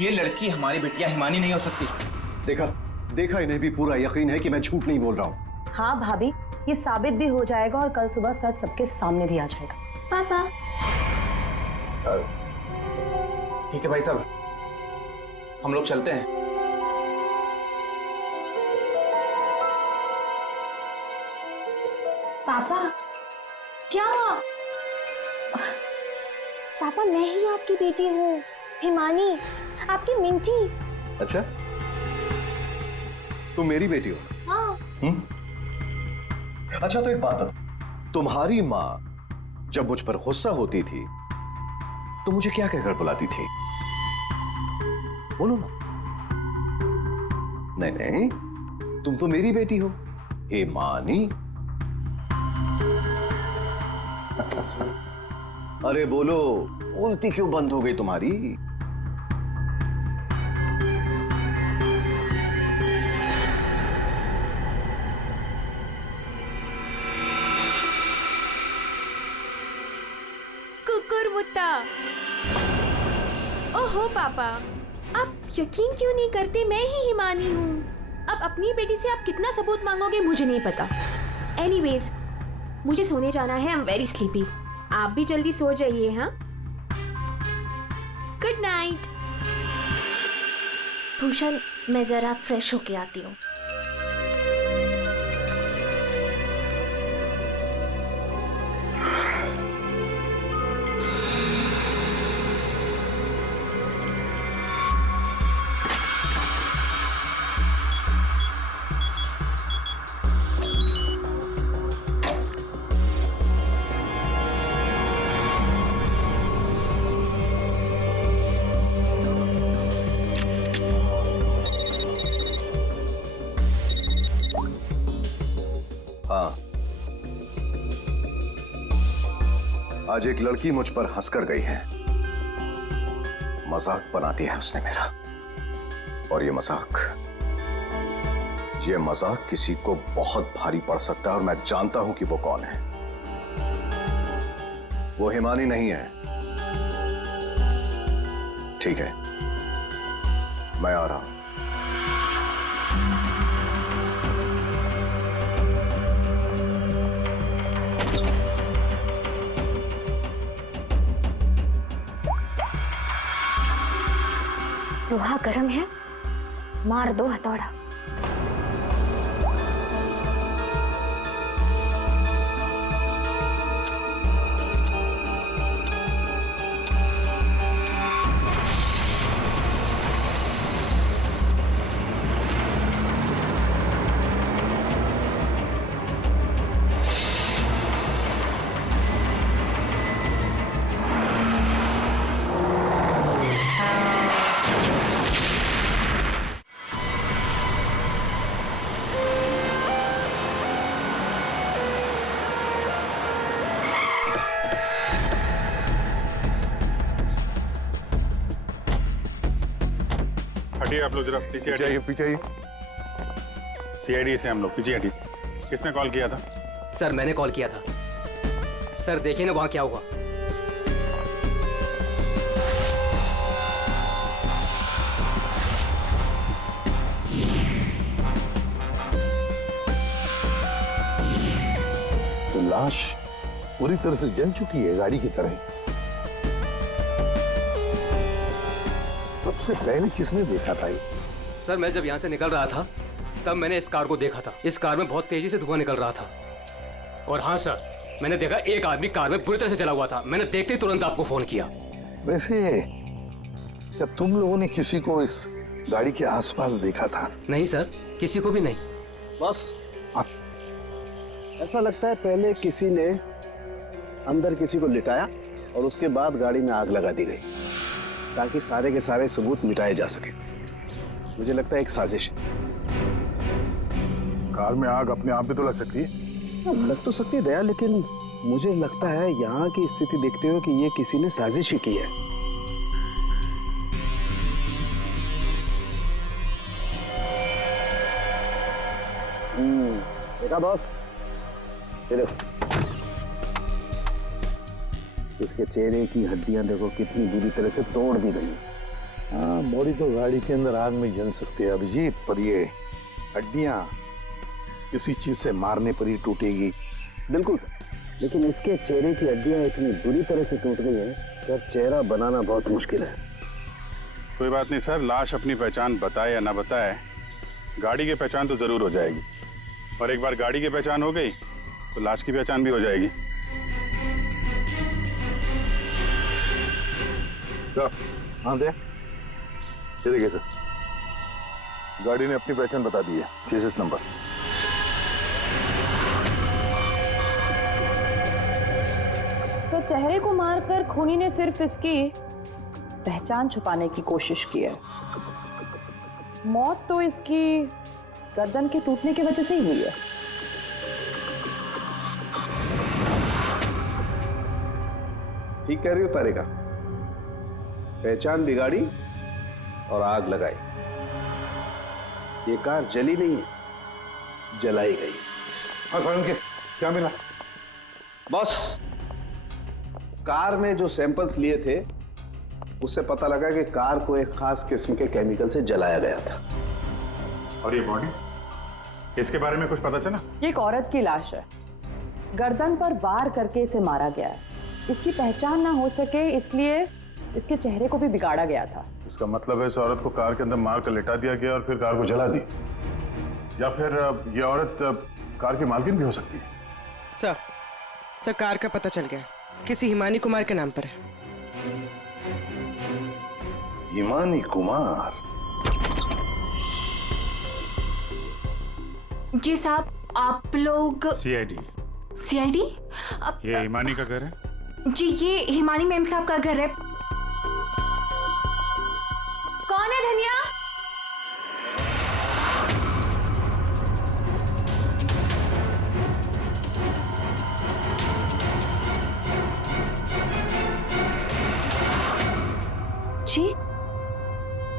ये लड़की हमारी बेटिया हिमानी नहीं हो सकती। देखा इन्हें भी पूरा यकीन है कि मैं झूठ नहीं बोल रहा हूँ। हाँ भाभी, ये साबित भी हो जाएगा और कल सुबह सच सबके सामने भी आ जाएगा। पापा, ठीक है भाई साहब, हम लोग चलते हैं। पापा क्या हुआ? पापा, मैं ही आपकी बेटी हूँ, हिमानी, आपकी मिंटी। अच्छा, तुम मेरी बेटी हो? हाँ। अच्छा, तो एक बात बता, तुम्हारी माँ जब मुझ पर गुस्सा होती थी तो मुझे क्या कहकर बुलाती थी? बोलो ना। नहीं नहीं, तुम तो मेरी बेटी हो, हिमानी। अरे बोलो, बोलती क्यों बंद हो गई तुम्हारी? कुकुरमुत्ता। ओहो पापा, आप यकीन क्यों नहीं करते? मैं ही हिमानी हूँ। अब अपनी बेटी से आप कितना सबूत मांगोगे मुझे नहीं पता। एनीवेज, मुझे सोने जाना है। I am very sleepy. आप भी जल्दी सो जाइए। हाँ, गुड नाइट। भूषण, मैं जरा फ्रेश होके आती हूँ। हाँ, आज एक लड़की मुझ पर हंसकर गई है। मजाक बना दिया है उसने मेरा, और ये मजाक किसी को बहुत भारी पड़ सकता है, और मैं जानता हूं कि वो कौन है। वो हिमानी नहीं है। ठीक है, मैं आ रहा हूं। लोहा गर्म है, मार दो हथौड़ा। हटिए आप लोग जरा, पीछे हटिए। पीछे आइए। सीआईडी से हम लोग पीछे हटिए। किसने कॉल किया था? सर मैंने कॉल किया था। सर देखिए ना वहाँ क्या हुआ। तो लाश पूरी तरह से जल चुकी है, गाड़ी की तरह। सबसे पहले किसने देखा था ये? सर मैं जब यहाँ से निकल रहा था तब मैंने इस कार को देखा था। इस कार में बहुत तेजी से धुआं निकल रहा था। और हाँ सर, मैंने देखा एक आदमी कार में बुरी तरह से जला हुआ था। मैंने देखते ही तुरंत आपको फोन किया। वैसे क्या तुम लोगों ने किसी को इस गाड़ी के आसपास देखा था? नहीं सर, किसी को भी नहीं। बस ऐसा लगता है पहले किसी ने अंदर किसी को लिटाया और उसके बाद गाड़ी में आग लगा दी गई ताकि सारे के सारे सबूत मिटाए जा सके। मुझे लगता है एक साजिश। कार में आग अपने आप भी तो लग सकती है। लग तो सकती है दया, लेकिन मुझे लगता है यहाँ की स्थिति देखते हुए कि ये किसी ने साजिश ही की है। देखा बॉस, इसके चेहरे की हड्डियां देखो कितनी बुरी तरह से तोड़ दी गई। हाँ, मोरी तो गाड़ी के अंदर आग में जल सकती है अभिजीत, पर ये हड्डियां किसी चीज से मारने पर ही टूटेगी। बिल्कुल सर, लेकिन इसके चेहरे की हड्डियां इतनी बुरी तरह से टूट गई हैं कि अब चेहरा बनाना बहुत मुश्किल है। कोई बात नहीं सर, लाश अपनी पहचान बताए या ना बताए, गाड़ी की पहचान तो जरूर हो जाएगी। और एक बार गाड़ी की पहचान हो गई तो लाश की पहचान भी हो जाएगी। हाँ दे, ये देखिए सर, गाड़ी ने अपनी पहचान बता दी है, चेसिस नंबर। तो चेहरे को मारकर खूनी ने सिर्फ इसकी पहचान छुपाने की कोशिश की है। मौत तो इसकी गर्दन के टूटने की वजह से ही हुई है। ठीक कह रही हो तारिका, पहचान बिगाड़ी और आग लगाई। ये कार जली नहीं है, जलाई गई। क्या मिला? बॉस, कार में जो सैंपल्स लिए थे उससे पता लगा कि कार को एक खास किस्म के केमिकल से जलाया गया था। और ये बॉडी, इसके बारे में कुछ पता चला? ये एक औरत की लाश है, गर्दन पर वार करके इसे मारा गया है। इसकी पहचान ना हो सके इसलिए इसके चेहरे को भी बिगाड़ा गया था। इसका मतलब है इस औरत को कार के अंदर मार कर लिटा दिया गया और फिर कार को जला दी, या फिर ये औरत कार की मालकिन भी हो सकती है। सर कार का पता चल गया, किसी हिमानी कुमार के नाम पर है। हिमानी कुमार? जी साहब, आप लोग सीआईडी। सीआईडी? ये हिमानी का घर है? जी ये हिमानी मैम साहब का घर है। कौन है धनिया?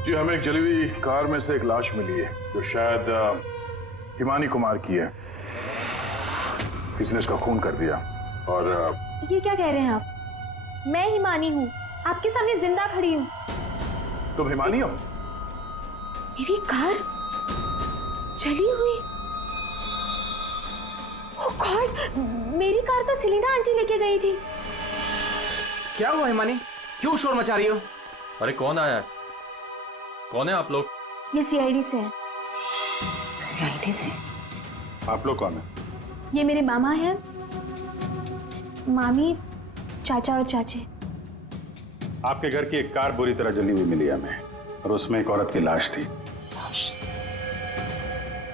जी हमें एक जली हुई कार में से एक लाश मिली है जो शायद हिमानी कुमार की है। किसी ने उसका खून कर दिया। और ये क्या कह रहे हैं आप? मैं हिमानी हूँ, आपके सामने जिंदा खड़ी हूँ। तुम हिमानी हो? मेरी कार जली हुई? ओह गॉड, मेरी कार तो सेलिना आंटी लेके गई थी। क्या हुआ हिमानी, क्यों शोर मचा रही हो? अरे कौन आया है? कौन है आप लोग? ये सीआईडी से है। सीआईडी से? आप लोग कौन है? ये मेरे मामा हैं, मामी, चाचा और चाची। आपके घर की एक कार बुरी तरह जली हुई मिली हमें और उसमें एक औरत की लाश थी।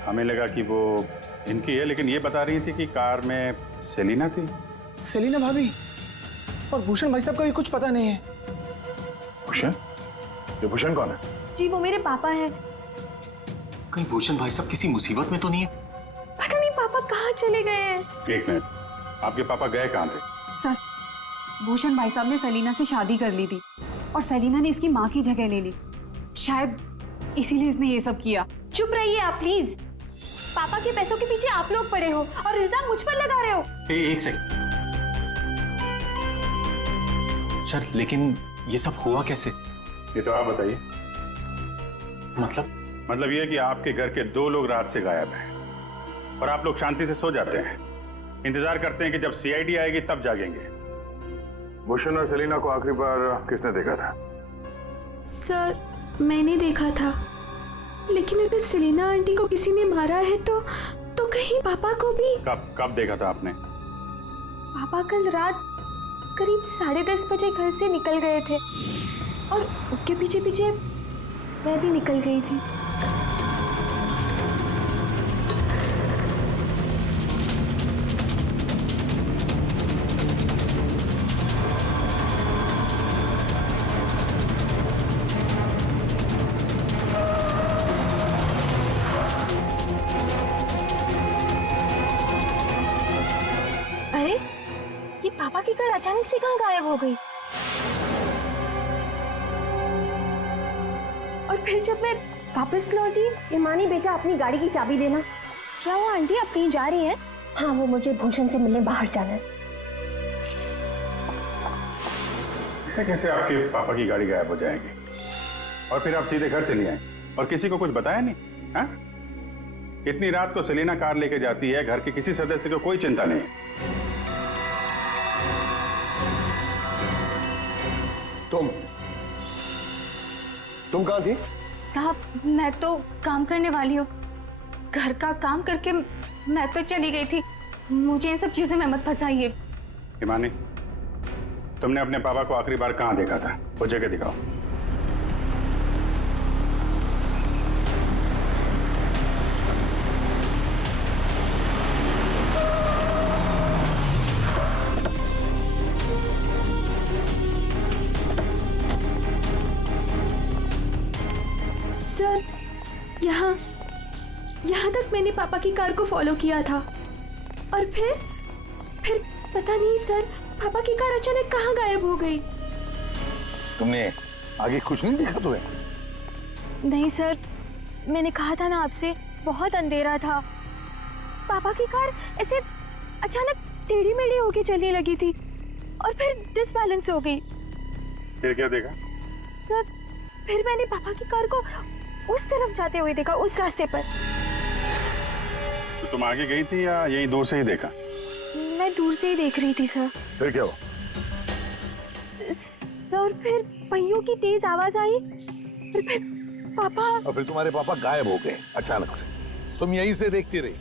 हमें लगा कि वो इनकी है, लेकिन ये बता रही थी कि कार में सेलिना थी। सेलिना भाभी और भूषण भाई साहब का भी कुछ पता नहीं है। भूषण? ये भूषण कौन है? जी वो मेरे पापा हैं। कहीं भूषण भाई साहब किसी मुसीबत में तो नहीं है? पता नहीं पापा कहाँ चले गए हैं। एक मिनट, आपके पापा गए कहाँ थे? सर, भूषण भाई साहब ने सेलिना से शादी कर ली थी और सेलिना ने इसकी माँ की जगह ले ली। शायद इसीलिए इसने ये सब किया। चुप रहिए आप प्लीज। पापा के पैसों के पीछे आप लोग पड़े हो और इल्जाम मुझ पर लगा रहे हो। एक सेकंड सर, लेकिन ये सब हुआ कैसे? ये तो आप बताइए। मतलब ये कि आपके घर के 2 लोग रात से गायब हैं और आप लोग शांति से सो जाते हैं, इंतजार करते हैं कि जब सीआईडी आएगी तब जागेंगे। भूषण और सेलिना को आखिरी बार किसने देखा था? सर मैंने देखा था, लेकिन अगर सेलिना आंटी को किसी ने मारा है तो कहीं पापा को भी। कब देखा था आपने? पापा कल रात करीब 10:30 बजे घर से निकल गए थे और उनके पीछे पीछे मैं भी निकल गई थी। अरे ये पापा की कार अचानक से कहाँ गायब हो गई? और फिर जब मैं वापस लौटी, हिमानी बेटा अपनी गाड़ी की चाबी देना। क्या हुआ आंटी, आप कहीं जा रही हैं? हाँ, वो मुझे भूषण से मिलने बाहर जाना है। ऐसे कैसे आपके पापा की गाड़ी गायब हो जाएगी और फिर आप सीधे घर चली आए और किसी को कुछ बताया नहीं? हाँ? इतनी रात को सेलिना कार लेके जाती है, घर के किसी सदस्य को कोई चिंता नहीं। तुम कहाँ थी? साहब मैं तो काम करने वाली हूँ, घर का काम करके मैं तो चली गई थी। मुझे इन सब चीजों में मत फंसाइए। हिमानी, तुमने अपने पापा को आखिरी बार कहाँ देखा था? वो जगह दिखाओ। सर यहाँ तक मैंने पापा की कार को फॉलो किया था और फिर पता नहीं सर, पापा की कार अचानक कहाँ गायब हो गई। तुमने आगे कुछ नहीं देखा तुम्हें? नहीं सर, मैंने कहा था ना आपसे, बहुत अंधेरा था। पापा की कार ऐसे अचानक टेढ़ी मेढ़ी होके चलने लगी थी और फिर डिसबैलेंस हो गई। फिर क्या देखा? सर फिर मैंने पापा की कार को उस तरफ जाते हुए देखा, उस रास्ते पर। तो तुम आगे गई थी या यहीं दूर से ही देखा? मैं दूर से ही देख रही थी सर। फिर क्या हुआ? सर फिर पहियों की तेज आवाज आई और फिर पापा। और फिर तुम्हारे पापा गायब हो गए अचानक से। तुम यहीं से देखती रही,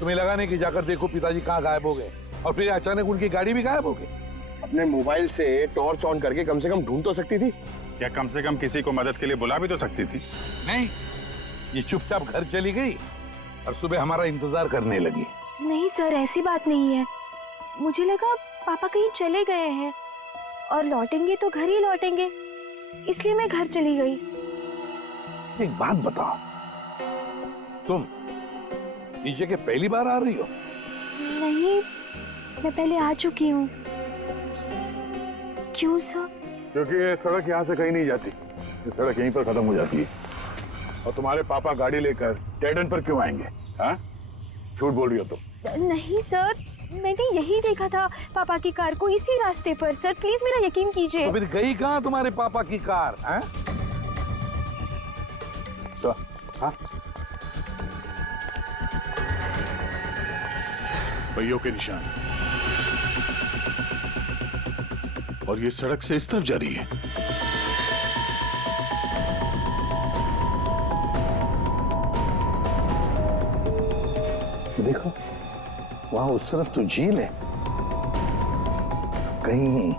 तुम्हें लगा नहीं कि जाकर देखो पिताजी कहाँ गायब हो गए, और फिर अचानक उनकी गाड़ी भी गायब हो गई। अपने मोबाइल से टॉर्च ऑन करके कम से कम ढूंढ तो सकती थी, या कम से कम किसी को मदद के लिए बुला भी तो सकती थी। नहीं, ये चुपचाप घर चली गई और सुबह हमारा इंतजार करने लगी। नहीं सर, ऐसी बात नहीं है। मुझे लगा पापा कहीं चले गए हैं और लौटेंगे तो घर ही लौटेंगे, इसलिए मैं घर चली गई। एक बात बताओ, तुम इस जगह पहली बार आ रही हो? नहीं, मैं पहले आ चुकी हूँ। क्यों सर? क्योंकि ये सड़क यहाँ से कहीं नहीं जाती, ये सड़क यहीं पर खत्म हो जाती है। और तुम्हारे पापा गाड़ी लेकर डेड एंड पर क्यों आएंगे? हाँ, झूठ बोल रही हो तुम। नहीं सर, मैंने यही देखा था पापा की कार को, इसी रास्ते पर। सर प्लीज मेरा यकीन कीजिए। तो फिर गई कहाँ तुम्हारे पापा की कार? हैं? तो हाँ, पहियों के निशान, और ये सड़क से इस तरफ जा रही है। देखो, वहां उस तरफ तो झील है। कहीं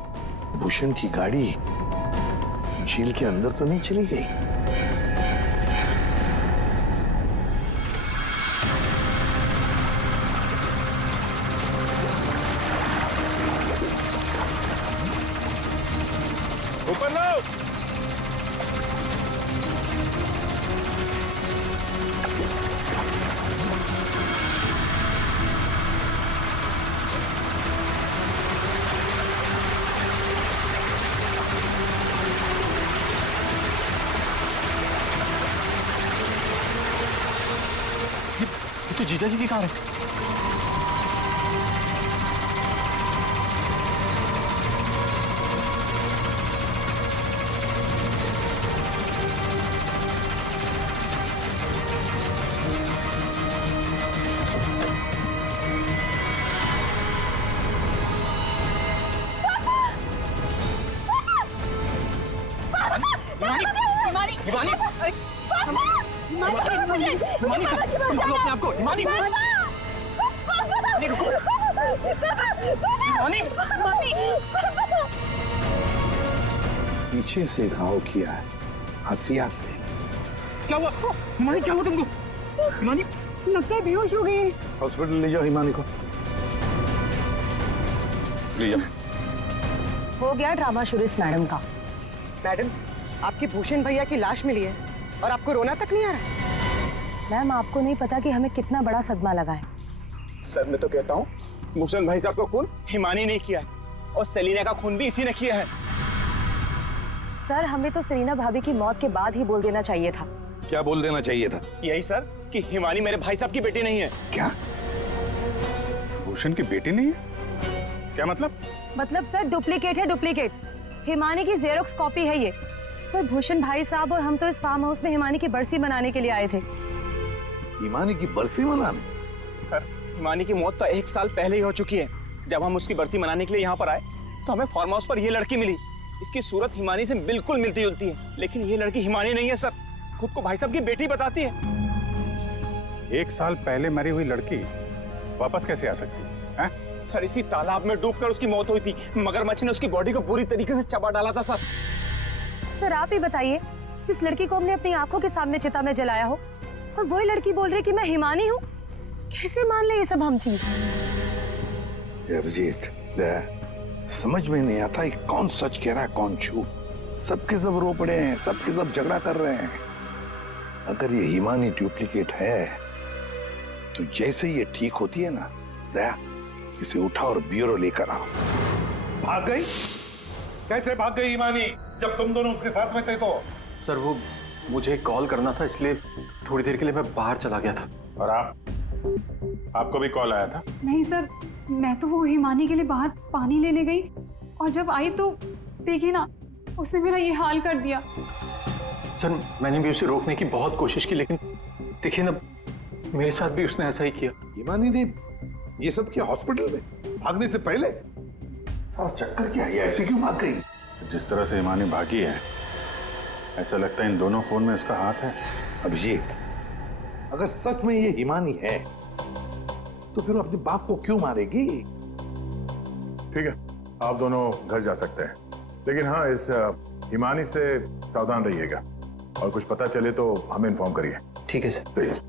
भूषण की गाड़ी झील के अंदर तो नहीं चली गई? ऊपर लो। तो जीजा जी की कार है। पीछे से घाव किया है, हसिया से। क्या हुआ हिमानी, क्या हुआ तुमको? हिमानी लगता है बेहोश हो गई। हॉस्पिटल ले जाओ हिमानी को, ले जाओ। हो गया ड्रामा शुरू इस मैडम का। मैडम, आपकी भूषण भैया की लाश मिली है और आपको रोना तक नहीं आ रहा? मैम, आपको नहीं पता कि हमें कितना बड़ा सदमा लगा है। सर मैं तो कहता हूँ भूषण भाई साहब का खून हिमानी ने किया है और सेलिना का खून भी इसी ने किया है। सर, हमें तो सेलिना भाभी की मौत के बाद ही बोल देना चाहिए था। क्या बोल देना चाहिए था? यही सर कि हिमानी मेरे भाई साहब की बेटी नहीं है। क्या? भूषण की बेटी नहीं है? क्या मतलब? मतलब सर डुप्लीकेट है, डुप्लीकेट। हिमानी की जेरोक्स कॉपी है ये। सर, भूषण भाई साहब और हम तो इस फार्म हाउस में हिमानी की बरसी मनाने के लिए आए थे। हिमानी की बरसी मनाने? सर, हिमानी की मौत तो 1 साल पहले ही हो चुकी है। जब हम उसकी बरसी मनाने के लिए यहाँ पर आए तो हमें फार्म हाउस पर ये लड़की मिली। इसकी सूरत हिमानी से बिल्कुल मिलती जुलती है, लेकिन ये लड़की हिमानी नहीं है सर, खुद को भाई साहब की बेटी बताती है। 1 साल पहले मरी हुई लड़की वापस कैसे आ सकती है? सर, इसी तालाब में डूबकर उसकी मौत हुई थी। मगरमच्छ ने उसकी बॉडी को पूरी तरीके से चबा डाला था सर। सर, आप ही बताइए, जिस लड़की को हमने अपनी आंखों के सामने चिता में जलाया हो और वही लड़की बोल रही कि मैं हिमानी हूँ, कैसे मान ले ये सब हम चीज? अभिजीत, समझ में नहीं आता कौन सच कह रहा है कौन झूठ। सबके सब रो पड़े हैं, सबके सब झगड़ा कर रहे हैं। अगर ये हिमानी डुप्लीकेट है तो जैसे ये ठीक होती है ना, दया इसे उठा और ब्यूरो लेकर आओ। भाग गई? कैसे भाग गई हिमानी जब तुम दोनों उसके साथ में थे? तो सर वो मुझे कॉल करना था, इसलिए थोड़ी देर के लिए मैं बाहर चला गया था। और आपको भी कॉल आया था? नहीं सर, मैं तो वो हिमानी के लिए बाहर पानी लेने गई और जब आई तो देखिए ना, उसने मेरा ये हाल कर दिया। सर, मैंने भी उसे रोकने की बहुत कोशिश की, लेकिन देखिए ना, मेरे साथ भी उसने ऐसा ही किया। हिमानी ने ये सब किया हॉस्पिटल में भागने से पहले? चक्कर क्या है, ऐसे क्यों भाग गई? जिस तरह से हिमानी भागी है, ऐसा लगता है इन दोनों खून में उसका हाथ है। अभिजीत, अगर सच में ये हिमानी है तो फिर वो अपने बाप को क्यों मारेगी? ठीक है, आप दोनों घर जा सकते हैं, लेकिन हाँ, इस हिमानी से सावधान रहिएगा और कुछ पता चले तो हमें इन्फॉर्म करिए। ठीक है सर। प्लीज।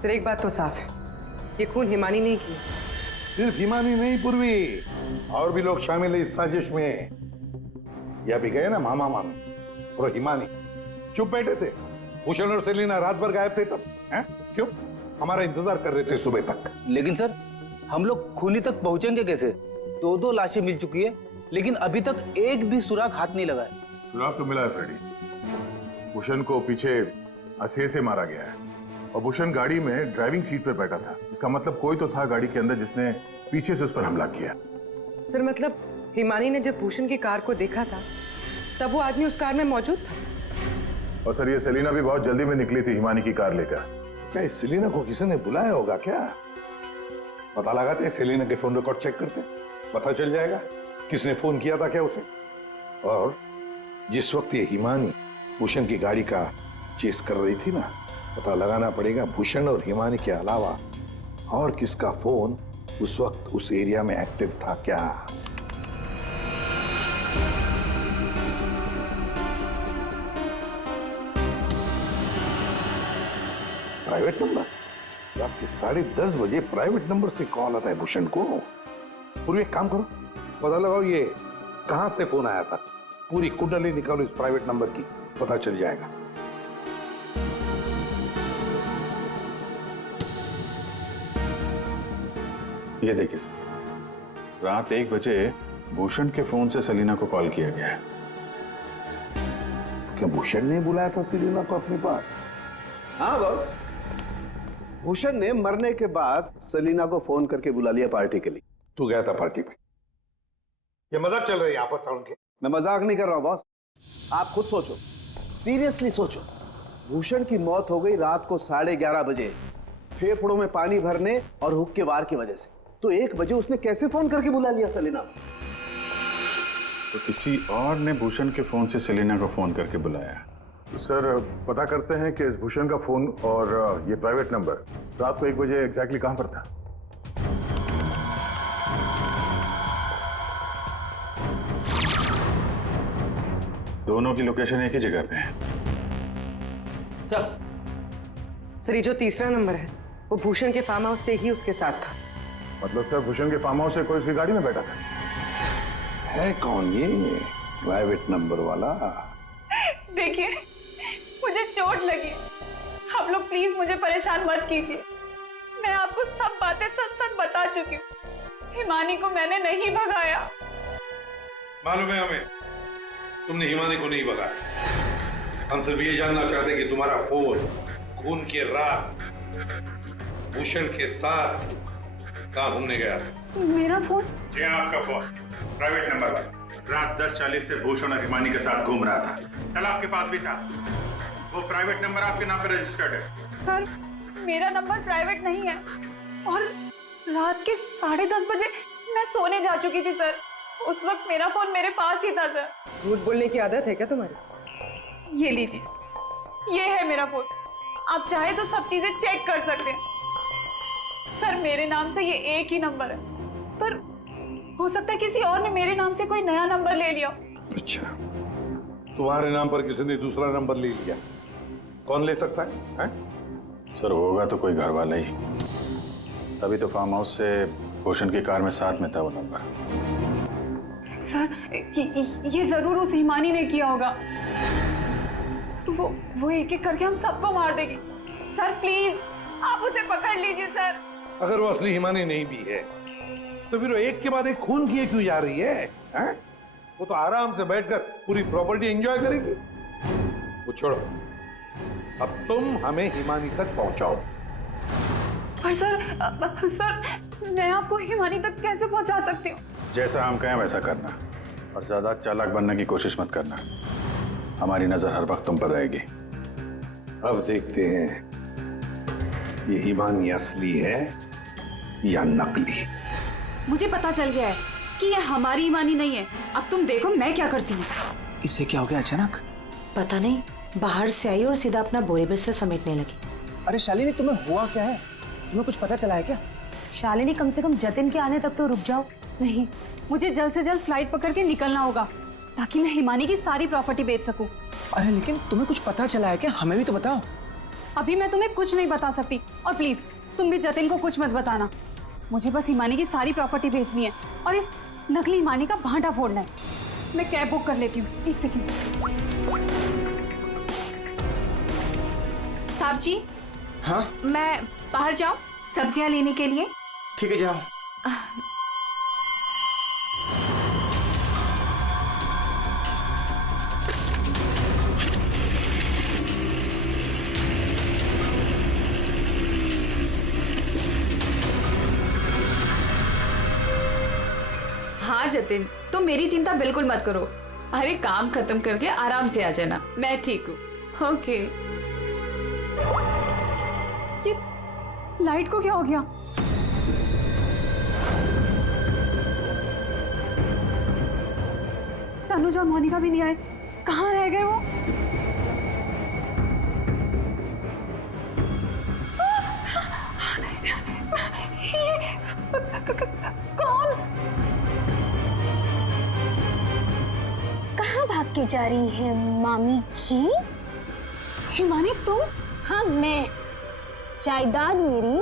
सर, एक बात तो साफ है, ये खून हिमानी नहीं की। सिर्फ हिमानी नहीं पूर्वी, और भी लोग शामिल है इस साजिश में। यह भी गए ना मामा मामी और हिमानी चुप बैठे थे। भूषण और सेलिना रात भर गायब थे तब, हैं? क्यों? हमारा इंतजार कर रहे थे सुबह तक। लेकिन सर, हम लोग खूनी तक पहुंचेंगे कैसे? 2 लाशें मिल चुकी है, लेकिन अभी तक एक भी सुराग हाथ नहीं लगा है। सुराग तो मिला है फ्रेडी। भूषण को पीछे हंसिये से मारा गया है और भूषण गाड़ी में ड्राइविंग सीट पर बैठा था। इसका मतलब कोई तो था गाड़ी के अंदर जिसने पीछे से उस पर हमला किया। सर, मतलब हिमानी ने जब भूषण की कार को देखा था तब वो आदमी उस कार में मौजूद था। और सर, ये सेलिना भी बहुत जल्दी में निकली थी हिमानी की कार लेकर। क्या इस सेलिना को किसी ने बुलाया होगा क्या? पता लगाते हैं, सेलिना के फोन रिकॉर्ड चेक करते, पता चल जाएगा किसने फोन किया था क्या उसे। और जिस वक्त ये हिमानी भूषण की गाड़ी का चेस कर रही थी ना, पता लगाना पड़ेगा भूषण और हिमानी के अलावा और किसका फोन उस वक्त उस एरिया में एक्टिव था क्या। Private number? रात के 10:30 बजे प्राइवेट नंबर से कॉल आता है भूषण को। पूरी एक काम करो, पता लगाओ ये कहां से फोन आया था। पूरी कुंडली निकालो इस प्राइवेट नंबर की, पता चल जाएगा। ये देखिए सर, रात 1 बजे भूषण के फोन से सेलिना को कॉल किया गया है। क्या भूषण ने बुलाया था सेलिना को अपने पास? हाँ बॉस, भूषण ने मरने के बाद सेलिना को फोन करके बुला लिया पार्टी के लिए। तू गया था पार्टी में? ये मजाक चल रहा है यहाँ पर साउंड के? मैं मजाक नहीं कर रहा हूं बॉस, आप खुद सोचो, सीरियसली सोचो। भूषण की मौत हो गई रात को 11:30 बजे, फेफड़ों में पानी भरने और हुक के वार की वजह से। तो 1 बजे उसने कैसे फोन करके बुला लिया सेलिना को? तो किसी और ने भूषण के फोन से सेलिना को फोन करके बुलाया। तो सर पता करते हैं कि इस भूषण का फोन और ये प्राइवेट नंबर रात को 1 बजे एग्जैक्टली कहां पर था? दोनों की लोकेशन एक ही जगह पे है। सर ये जो तीसरा नंबर है वो भूषण के फार्म हाउस से ही उसके साथ था। मतलब सर भूषण के फार्म हाउस से कोई उसकी गाड़ी में बैठा था? है कौन ये प्राइवेट नंबर वाला? देखिए मुझे चोट लगी, आप लोग प्लीज मुझे परेशान मत कीजिए। मैं आपको सब बातें सच सच बता चुकी हूँ। हिमानी को मैंने नहीं भगाया। मालूम है हमें, तुमने हिमानी को नहीं भगाया। हम सिर्फ ये जानना चाहते कि तुम्हारा फोन खून की रात भूषण के साथ कहाँ घूमने गया था? मेरा फोन? जी हाँ, आपका फोन प्राइवेट नंबर पर रात 10:40 से भूषण और हिमानी के साथ घूम रहा था। कल आपके पास भी था। वो प्राइवेट नंबर आपके नाम पर रजिस्टर्ड है। सर मेरा नंबर प्राइवेट नहीं है और रात के 10:30 बजे मैं सोने जा चुकी थी सर। उस वक्त मेरा फोन मेरे पास ही था सर। झूठ बोलने की आदत है क्या तुम्हारी? ये लीजिए, ये है मेरा फोन। आप चाहे तो सब चीजें चेक कर सकते हैं। सर मेरे नाम से ये एक ही नंबर है, पर हो सकता है किसी और ने मेरे नाम से कोई नया नंबर ले लिया। अच्छा, तुम्हारे नाम पर किसी ने दूसरा नंबर ले लिया? कौन ले सकता है? सर होगा तो कोई घर वाला ही। तभी तो फार्म हाउस से भूषण की कार में साथ में था वो नंबर। सर ये जरूर उस हिमानी ने किया होगा। वो एक एक करके हम सबको मार देगी। सर प्लीज आप उसे पकड़ लीजिए सर। अगर वो असली हिमानी नहीं भी है तो फिर वो एक के बाद एक खून किए क्यों जा रही है? वो तो आराम से बैठकर पूरी प्रॉपर्टी एंजॉय करेगी। वो छोड़ो, अब तुम हमें हिमानी तक पहुंचाओ। पर सर मैं आपको हिमानी तक कैसे पहुंचा सकती हूँ? जैसा हम कहें वैसा करना और ज्यादा चालाक बनने की कोशिश मत करना। हमारी नजर हर वक्त तुम पर रहेगी। अब देखते हैं ये हिमानी असली है या नकली। मुझे पता चल गया है कि ये हमारी हिमानी नहीं है। अब तुम देखो मैं क्या करती हूँ। इससे क्या हो गया अचानक? पता नहीं, बाहर से आई और सीधा अपना बोरे बिस्तर समेटने लगी। अरे शालिनी तुम्हें हुआ क्या है? तुम्हें कुछ पता चला है क्या? शालिनी कम से कम जतिन के आने तक तो रुक जाओ। नहीं, मुझे जल्द से जल्द फ्लाइट पकड़ के निकलना होगा ताकि मैं हिमानी की सारी प्रॉपर्टी बेच सकूं। अरे लेकिन तुम्हें कुछ पता चला है क्या? हमें भी तो बताओ। अभी मैं तुम्हें कुछ नहीं बता सकती और प्लीज तुम भी जतिन को कुछ मत बताना। मुझे बस हिमानी की सारी प्रॉपर्टी बेचनी है और इस नकली हिमानी का भांटा फोड़ना है। मैं कैब बुक कर लेती हूँ, 1 सेकंड। साहब जी। हाँ? मैं बाहर जाऊं सब्जियां लेने के लिए? ठीक है, जाओ। हाँ जतिन, तुम मेरी चिंता बिल्कुल मत करो। अरे काम खत्म करके आराम से आ जाना, मैं ठीक हूँ। ओके। ये लाइट को क्या हो गया? तनुजा और मोनिका भी नहीं आए, कहाँ रह गए वो? कौन? कहाँ भाग के जा रही है मामी जी? हिमानी तुम? हाँ मैं। जायदाद मेरी,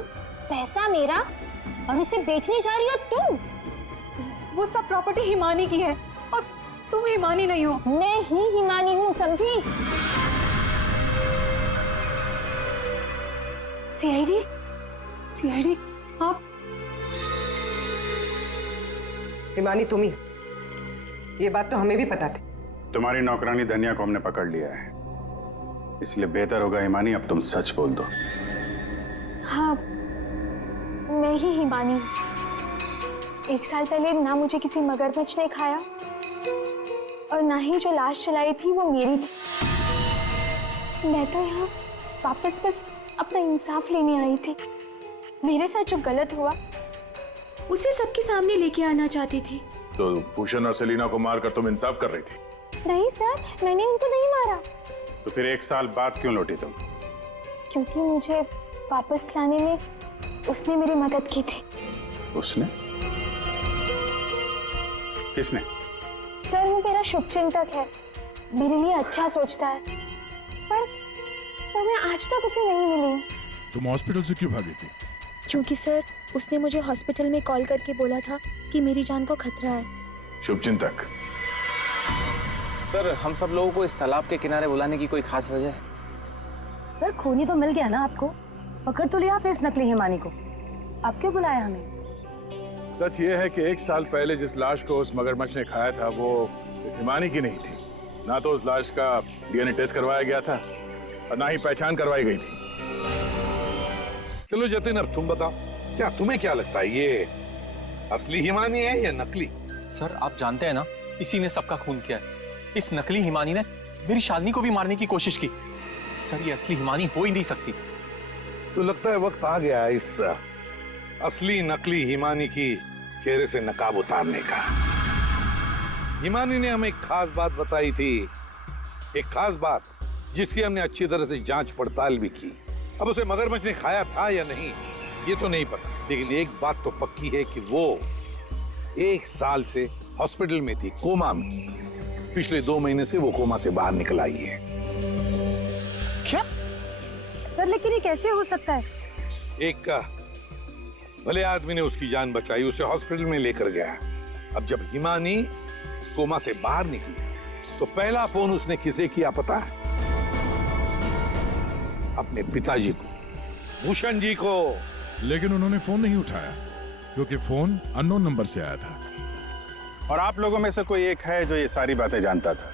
पैसा मेरा और इसे बेचने जा रही हो तुम? वो सब प्रॉपर्टी हिमानी की है और तुम हिमानी नहीं हो। मैं ही हिमानी हूँ, समझी? सीआईडी? सीआईडी आप? हिमानी तुम ही। ये बात तो हमें भी पता थी तुम्हारी नौकरानी धनिया को हमने पकड़ लिया है, इसलिए बेहतर होगा हिमानी अब तुम सच बोल दो। हाँ, मैं ही हिमानी हूँ। 1 साल पहले ना मुझे किसी मगरमच्छ ने खाया और ना ही जो लाश चलाई थी वो मेरी थी। मैं तो यहाँ वापस बस अपना इंसाफ लेने आई थी। मेरे साथ जो गलत हुआ उसे सबके सामने लेके आना चाहती थी। तो भूषण और सेलिना को मारकर तुम इंसाफ कर रही थी? नहीं सर, मैंने उनको नहीं मारा। तो फिर 1 साल बाद क्यों लौटी तुम? क्योंकि मुझे वापस लाने में उसने मेरी मदद की थी। उसने? किसने? सर, वो मेरा शुभचिंतक है, मेरे लिए अच्छा सोचता है, पर मैं आज तक उसे नहीं मिली हूँ। तुम हॉस्पिटल से क्यों भागी थी? क्योंकि सर, उसने मुझे हॉस्पिटल में कॉल करके बोला था कि मेरी जान को खतरा है। शुभचिंतक। सर, हम सब लोगों को इस तालाब के किनारे बुलाने की कोई खास वजह है? सर, खूनी तो मिल गया ना आपको, पकड़ तो लिया आपने इस नकली हिमानी को, आप क्यों बुलाया हमें? सच ये है कि 1 साल पहले जिस लाश को उस मगरमच्छ ने खाया था वो इस हिमानी की नहीं थी। ना तो उस लाश का डीएनए टेस्ट करवाया गया था और ना ही पहचान करवाई गई थी। चलो जतिन, अब तुम बताओ, क्या तुम्हें क्या लगता है, ये असली हिमानी है या नकली? सर, आप जानते हैं ना, इसी ने सबका खून किया है। इस नकली हिमानी ने मेरी शालिनी को भी मारने की कोशिश की। सर, ये असली हिमानी हो ही नहीं सकती। तो लगता है वक्त आ गया इस असली नकली हिमानी की चेहरे से नकाब उतारने का। हिमानी ने हमें एक खास बात बताई थी, एक खास बात जिसकी हमने अच्छी तरह से जांच पड़ताल भी की। अब उसे मगरमच्छ ने खाया था या नहीं ये तो नहीं पता, लेकिन एक बात तो पक्की है कि वो 1 साल से हॉस्पिटल में थी, कोमा में। पिछले 2 महीने से वो कोमा से बाहर निकल आई है। क्या? सर, लेकिन ये कैसे हो सकता है? एक भले आदमी ने उसकी जान बचाई, उसे हॉस्पिटल में लेकर गया। अब जब हिमानी कोमा से बाहर निकली तो पहला फोन उसने किसे किया पता है? अपने पिताजी को, भूषण जी को। लेकिन उन्होंने फोन नहीं उठाया क्योंकि फोन अननोन नंबर से आया था। और आप लोगों में से कोई एक है जो ये सारी बातें जानता था।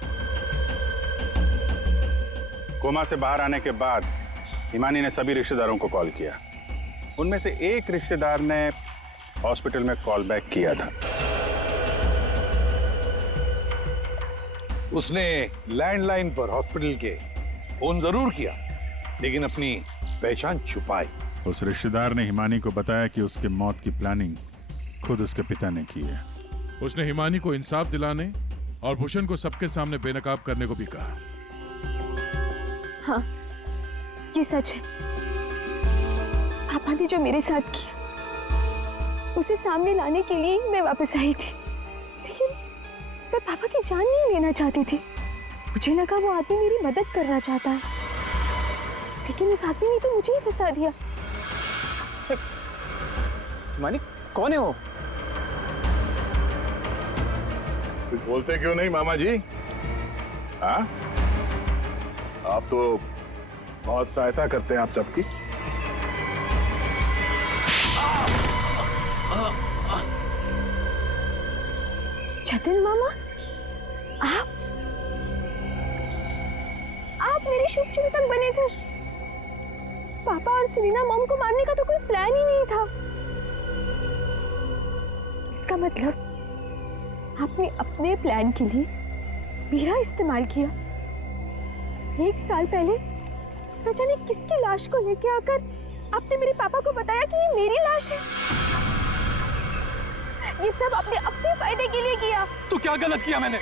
कोमा से बाहर आने के बाद हिमानी ने सभी रिश्तेदारों को कॉल किया। उनमें से एक रिश्तेदार ने हॉस्पिटल में कॉल बैक किया था। उसने लैंडलाइन पर हॉस्पिटल के फोन जरूर किया, लेकिन अपनी पहचान छुपाई। उस रिश्तेदार ने हिमानी को बताया कि उसके मौत की प्लानिंग खुद उसके पिता ने की है। उसने हिमानी को इंसाफ दिलाने और भूषण को सबके सामने बेनकाब करने को भी कहा। हाँ, ये सच है। पापा ने जो मेरे साथ किया उसे सामने लाने के लिए मैं वापस आई थी, लेकिन मैं पापा की जान नहीं लेना चाहती थी। मुझे लगा वो आदमी मेरी मदद करना चाहता है, लेकिन उस आदमी ने तो मुझे ही फंसा दिया। हिमानी कौन है वो? कुछ बोलते क्यों नहीं मामा जी? हाँ, आप तो बहुत सहायता करते हैं आप सबकी। जतिन मामा, आप मेरे शुभचिंतक बने थे। पापा और सेलिना मॉम को मारने का तो कोई प्लान ही नहीं था। इसका मतलब आपने अपने प्लान के लिए मेरा इस्तेमाल किया। 1 साल पहले न जाने किसकी लाश को लेके आकर आपने मेरे पापा को बताया कि ये मेरी लाश है। ये सब आपने अपने फायदे के लिए किया। तो क्या गलत किया मैंने?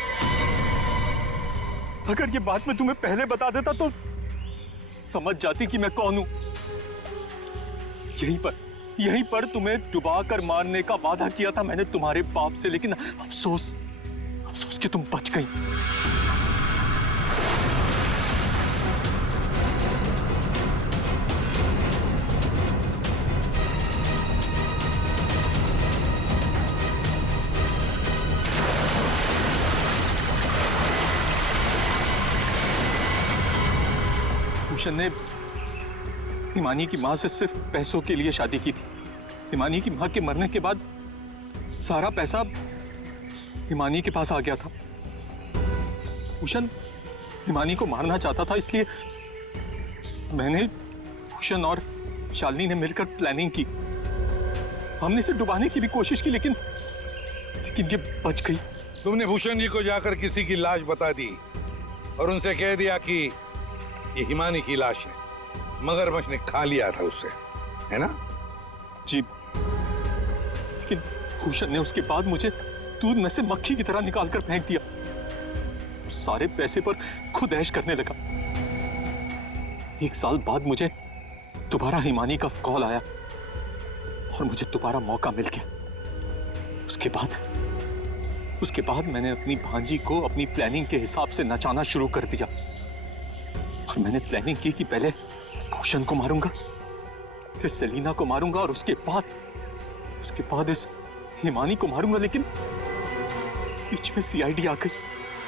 अगर ये बात मैं तुम्हें पहले बता देता तो समझ जाती कि मैं कौन हूं। यहीं पर तुम्हें डुबा कर मारने का वादा किया था मैंने तुम्हारे बाप से, लेकिन अफसोस कि तुम बच गई। भूषण ने हिमानी की मां से सिर्फ पैसों के लिए शादी की थी। हिमानी की मां के मरने के बाद सारा पैसा हिमानी के पास आ गया था। भूषण हिमानी को मारना चाहता था, इसलिए मैंने, भूषण और शालिनी ने मिलकर प्लानिंग की। हमने इसे डुबाने की भी कोशिश की, लेकिन ये बच गई। तुमने भूषण जी को जाकर किसी की लाश बता दी और उनसे कह दिया कि ये हिमानी की लाश है, मगरमच्छ ने खा लिया था उससे, है ना? जी, लेकिन भूषण ने उसके बाद मुझे दूध में से मक्खी की तरह निकालकर फेंक दिया और सारे पैसे पर खुद ऐश करने लगा। 1 साल बाद मुझे दोबारा हिमानी का कॉल आया और मुझे दोबारा मौका मिल गया। उसके बाद मैंने अपनी भांजी को अपनी प्लानिंग के हिसाब से नचाना शुरू कर दिया और मैंने प्लानिंग की कि पहले भूषण को मारूंगा, फिर सेलिना को मारूंगा और उसके बाद इस हिमानी को मारूंगा, लेकिन बीच में सीआईडी आ गई।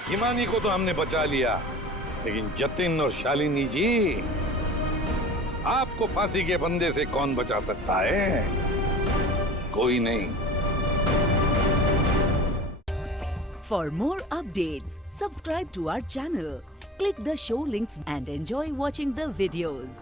हिमानी को तो हमने बचा लिया, लेकिन जतिन और शालिनी जी, आपको फांसी के बंदे से कौन बचा सकता है? कोई नहीं। For more updates, subscribe to our channel, click the show links and enjoy watching the videos.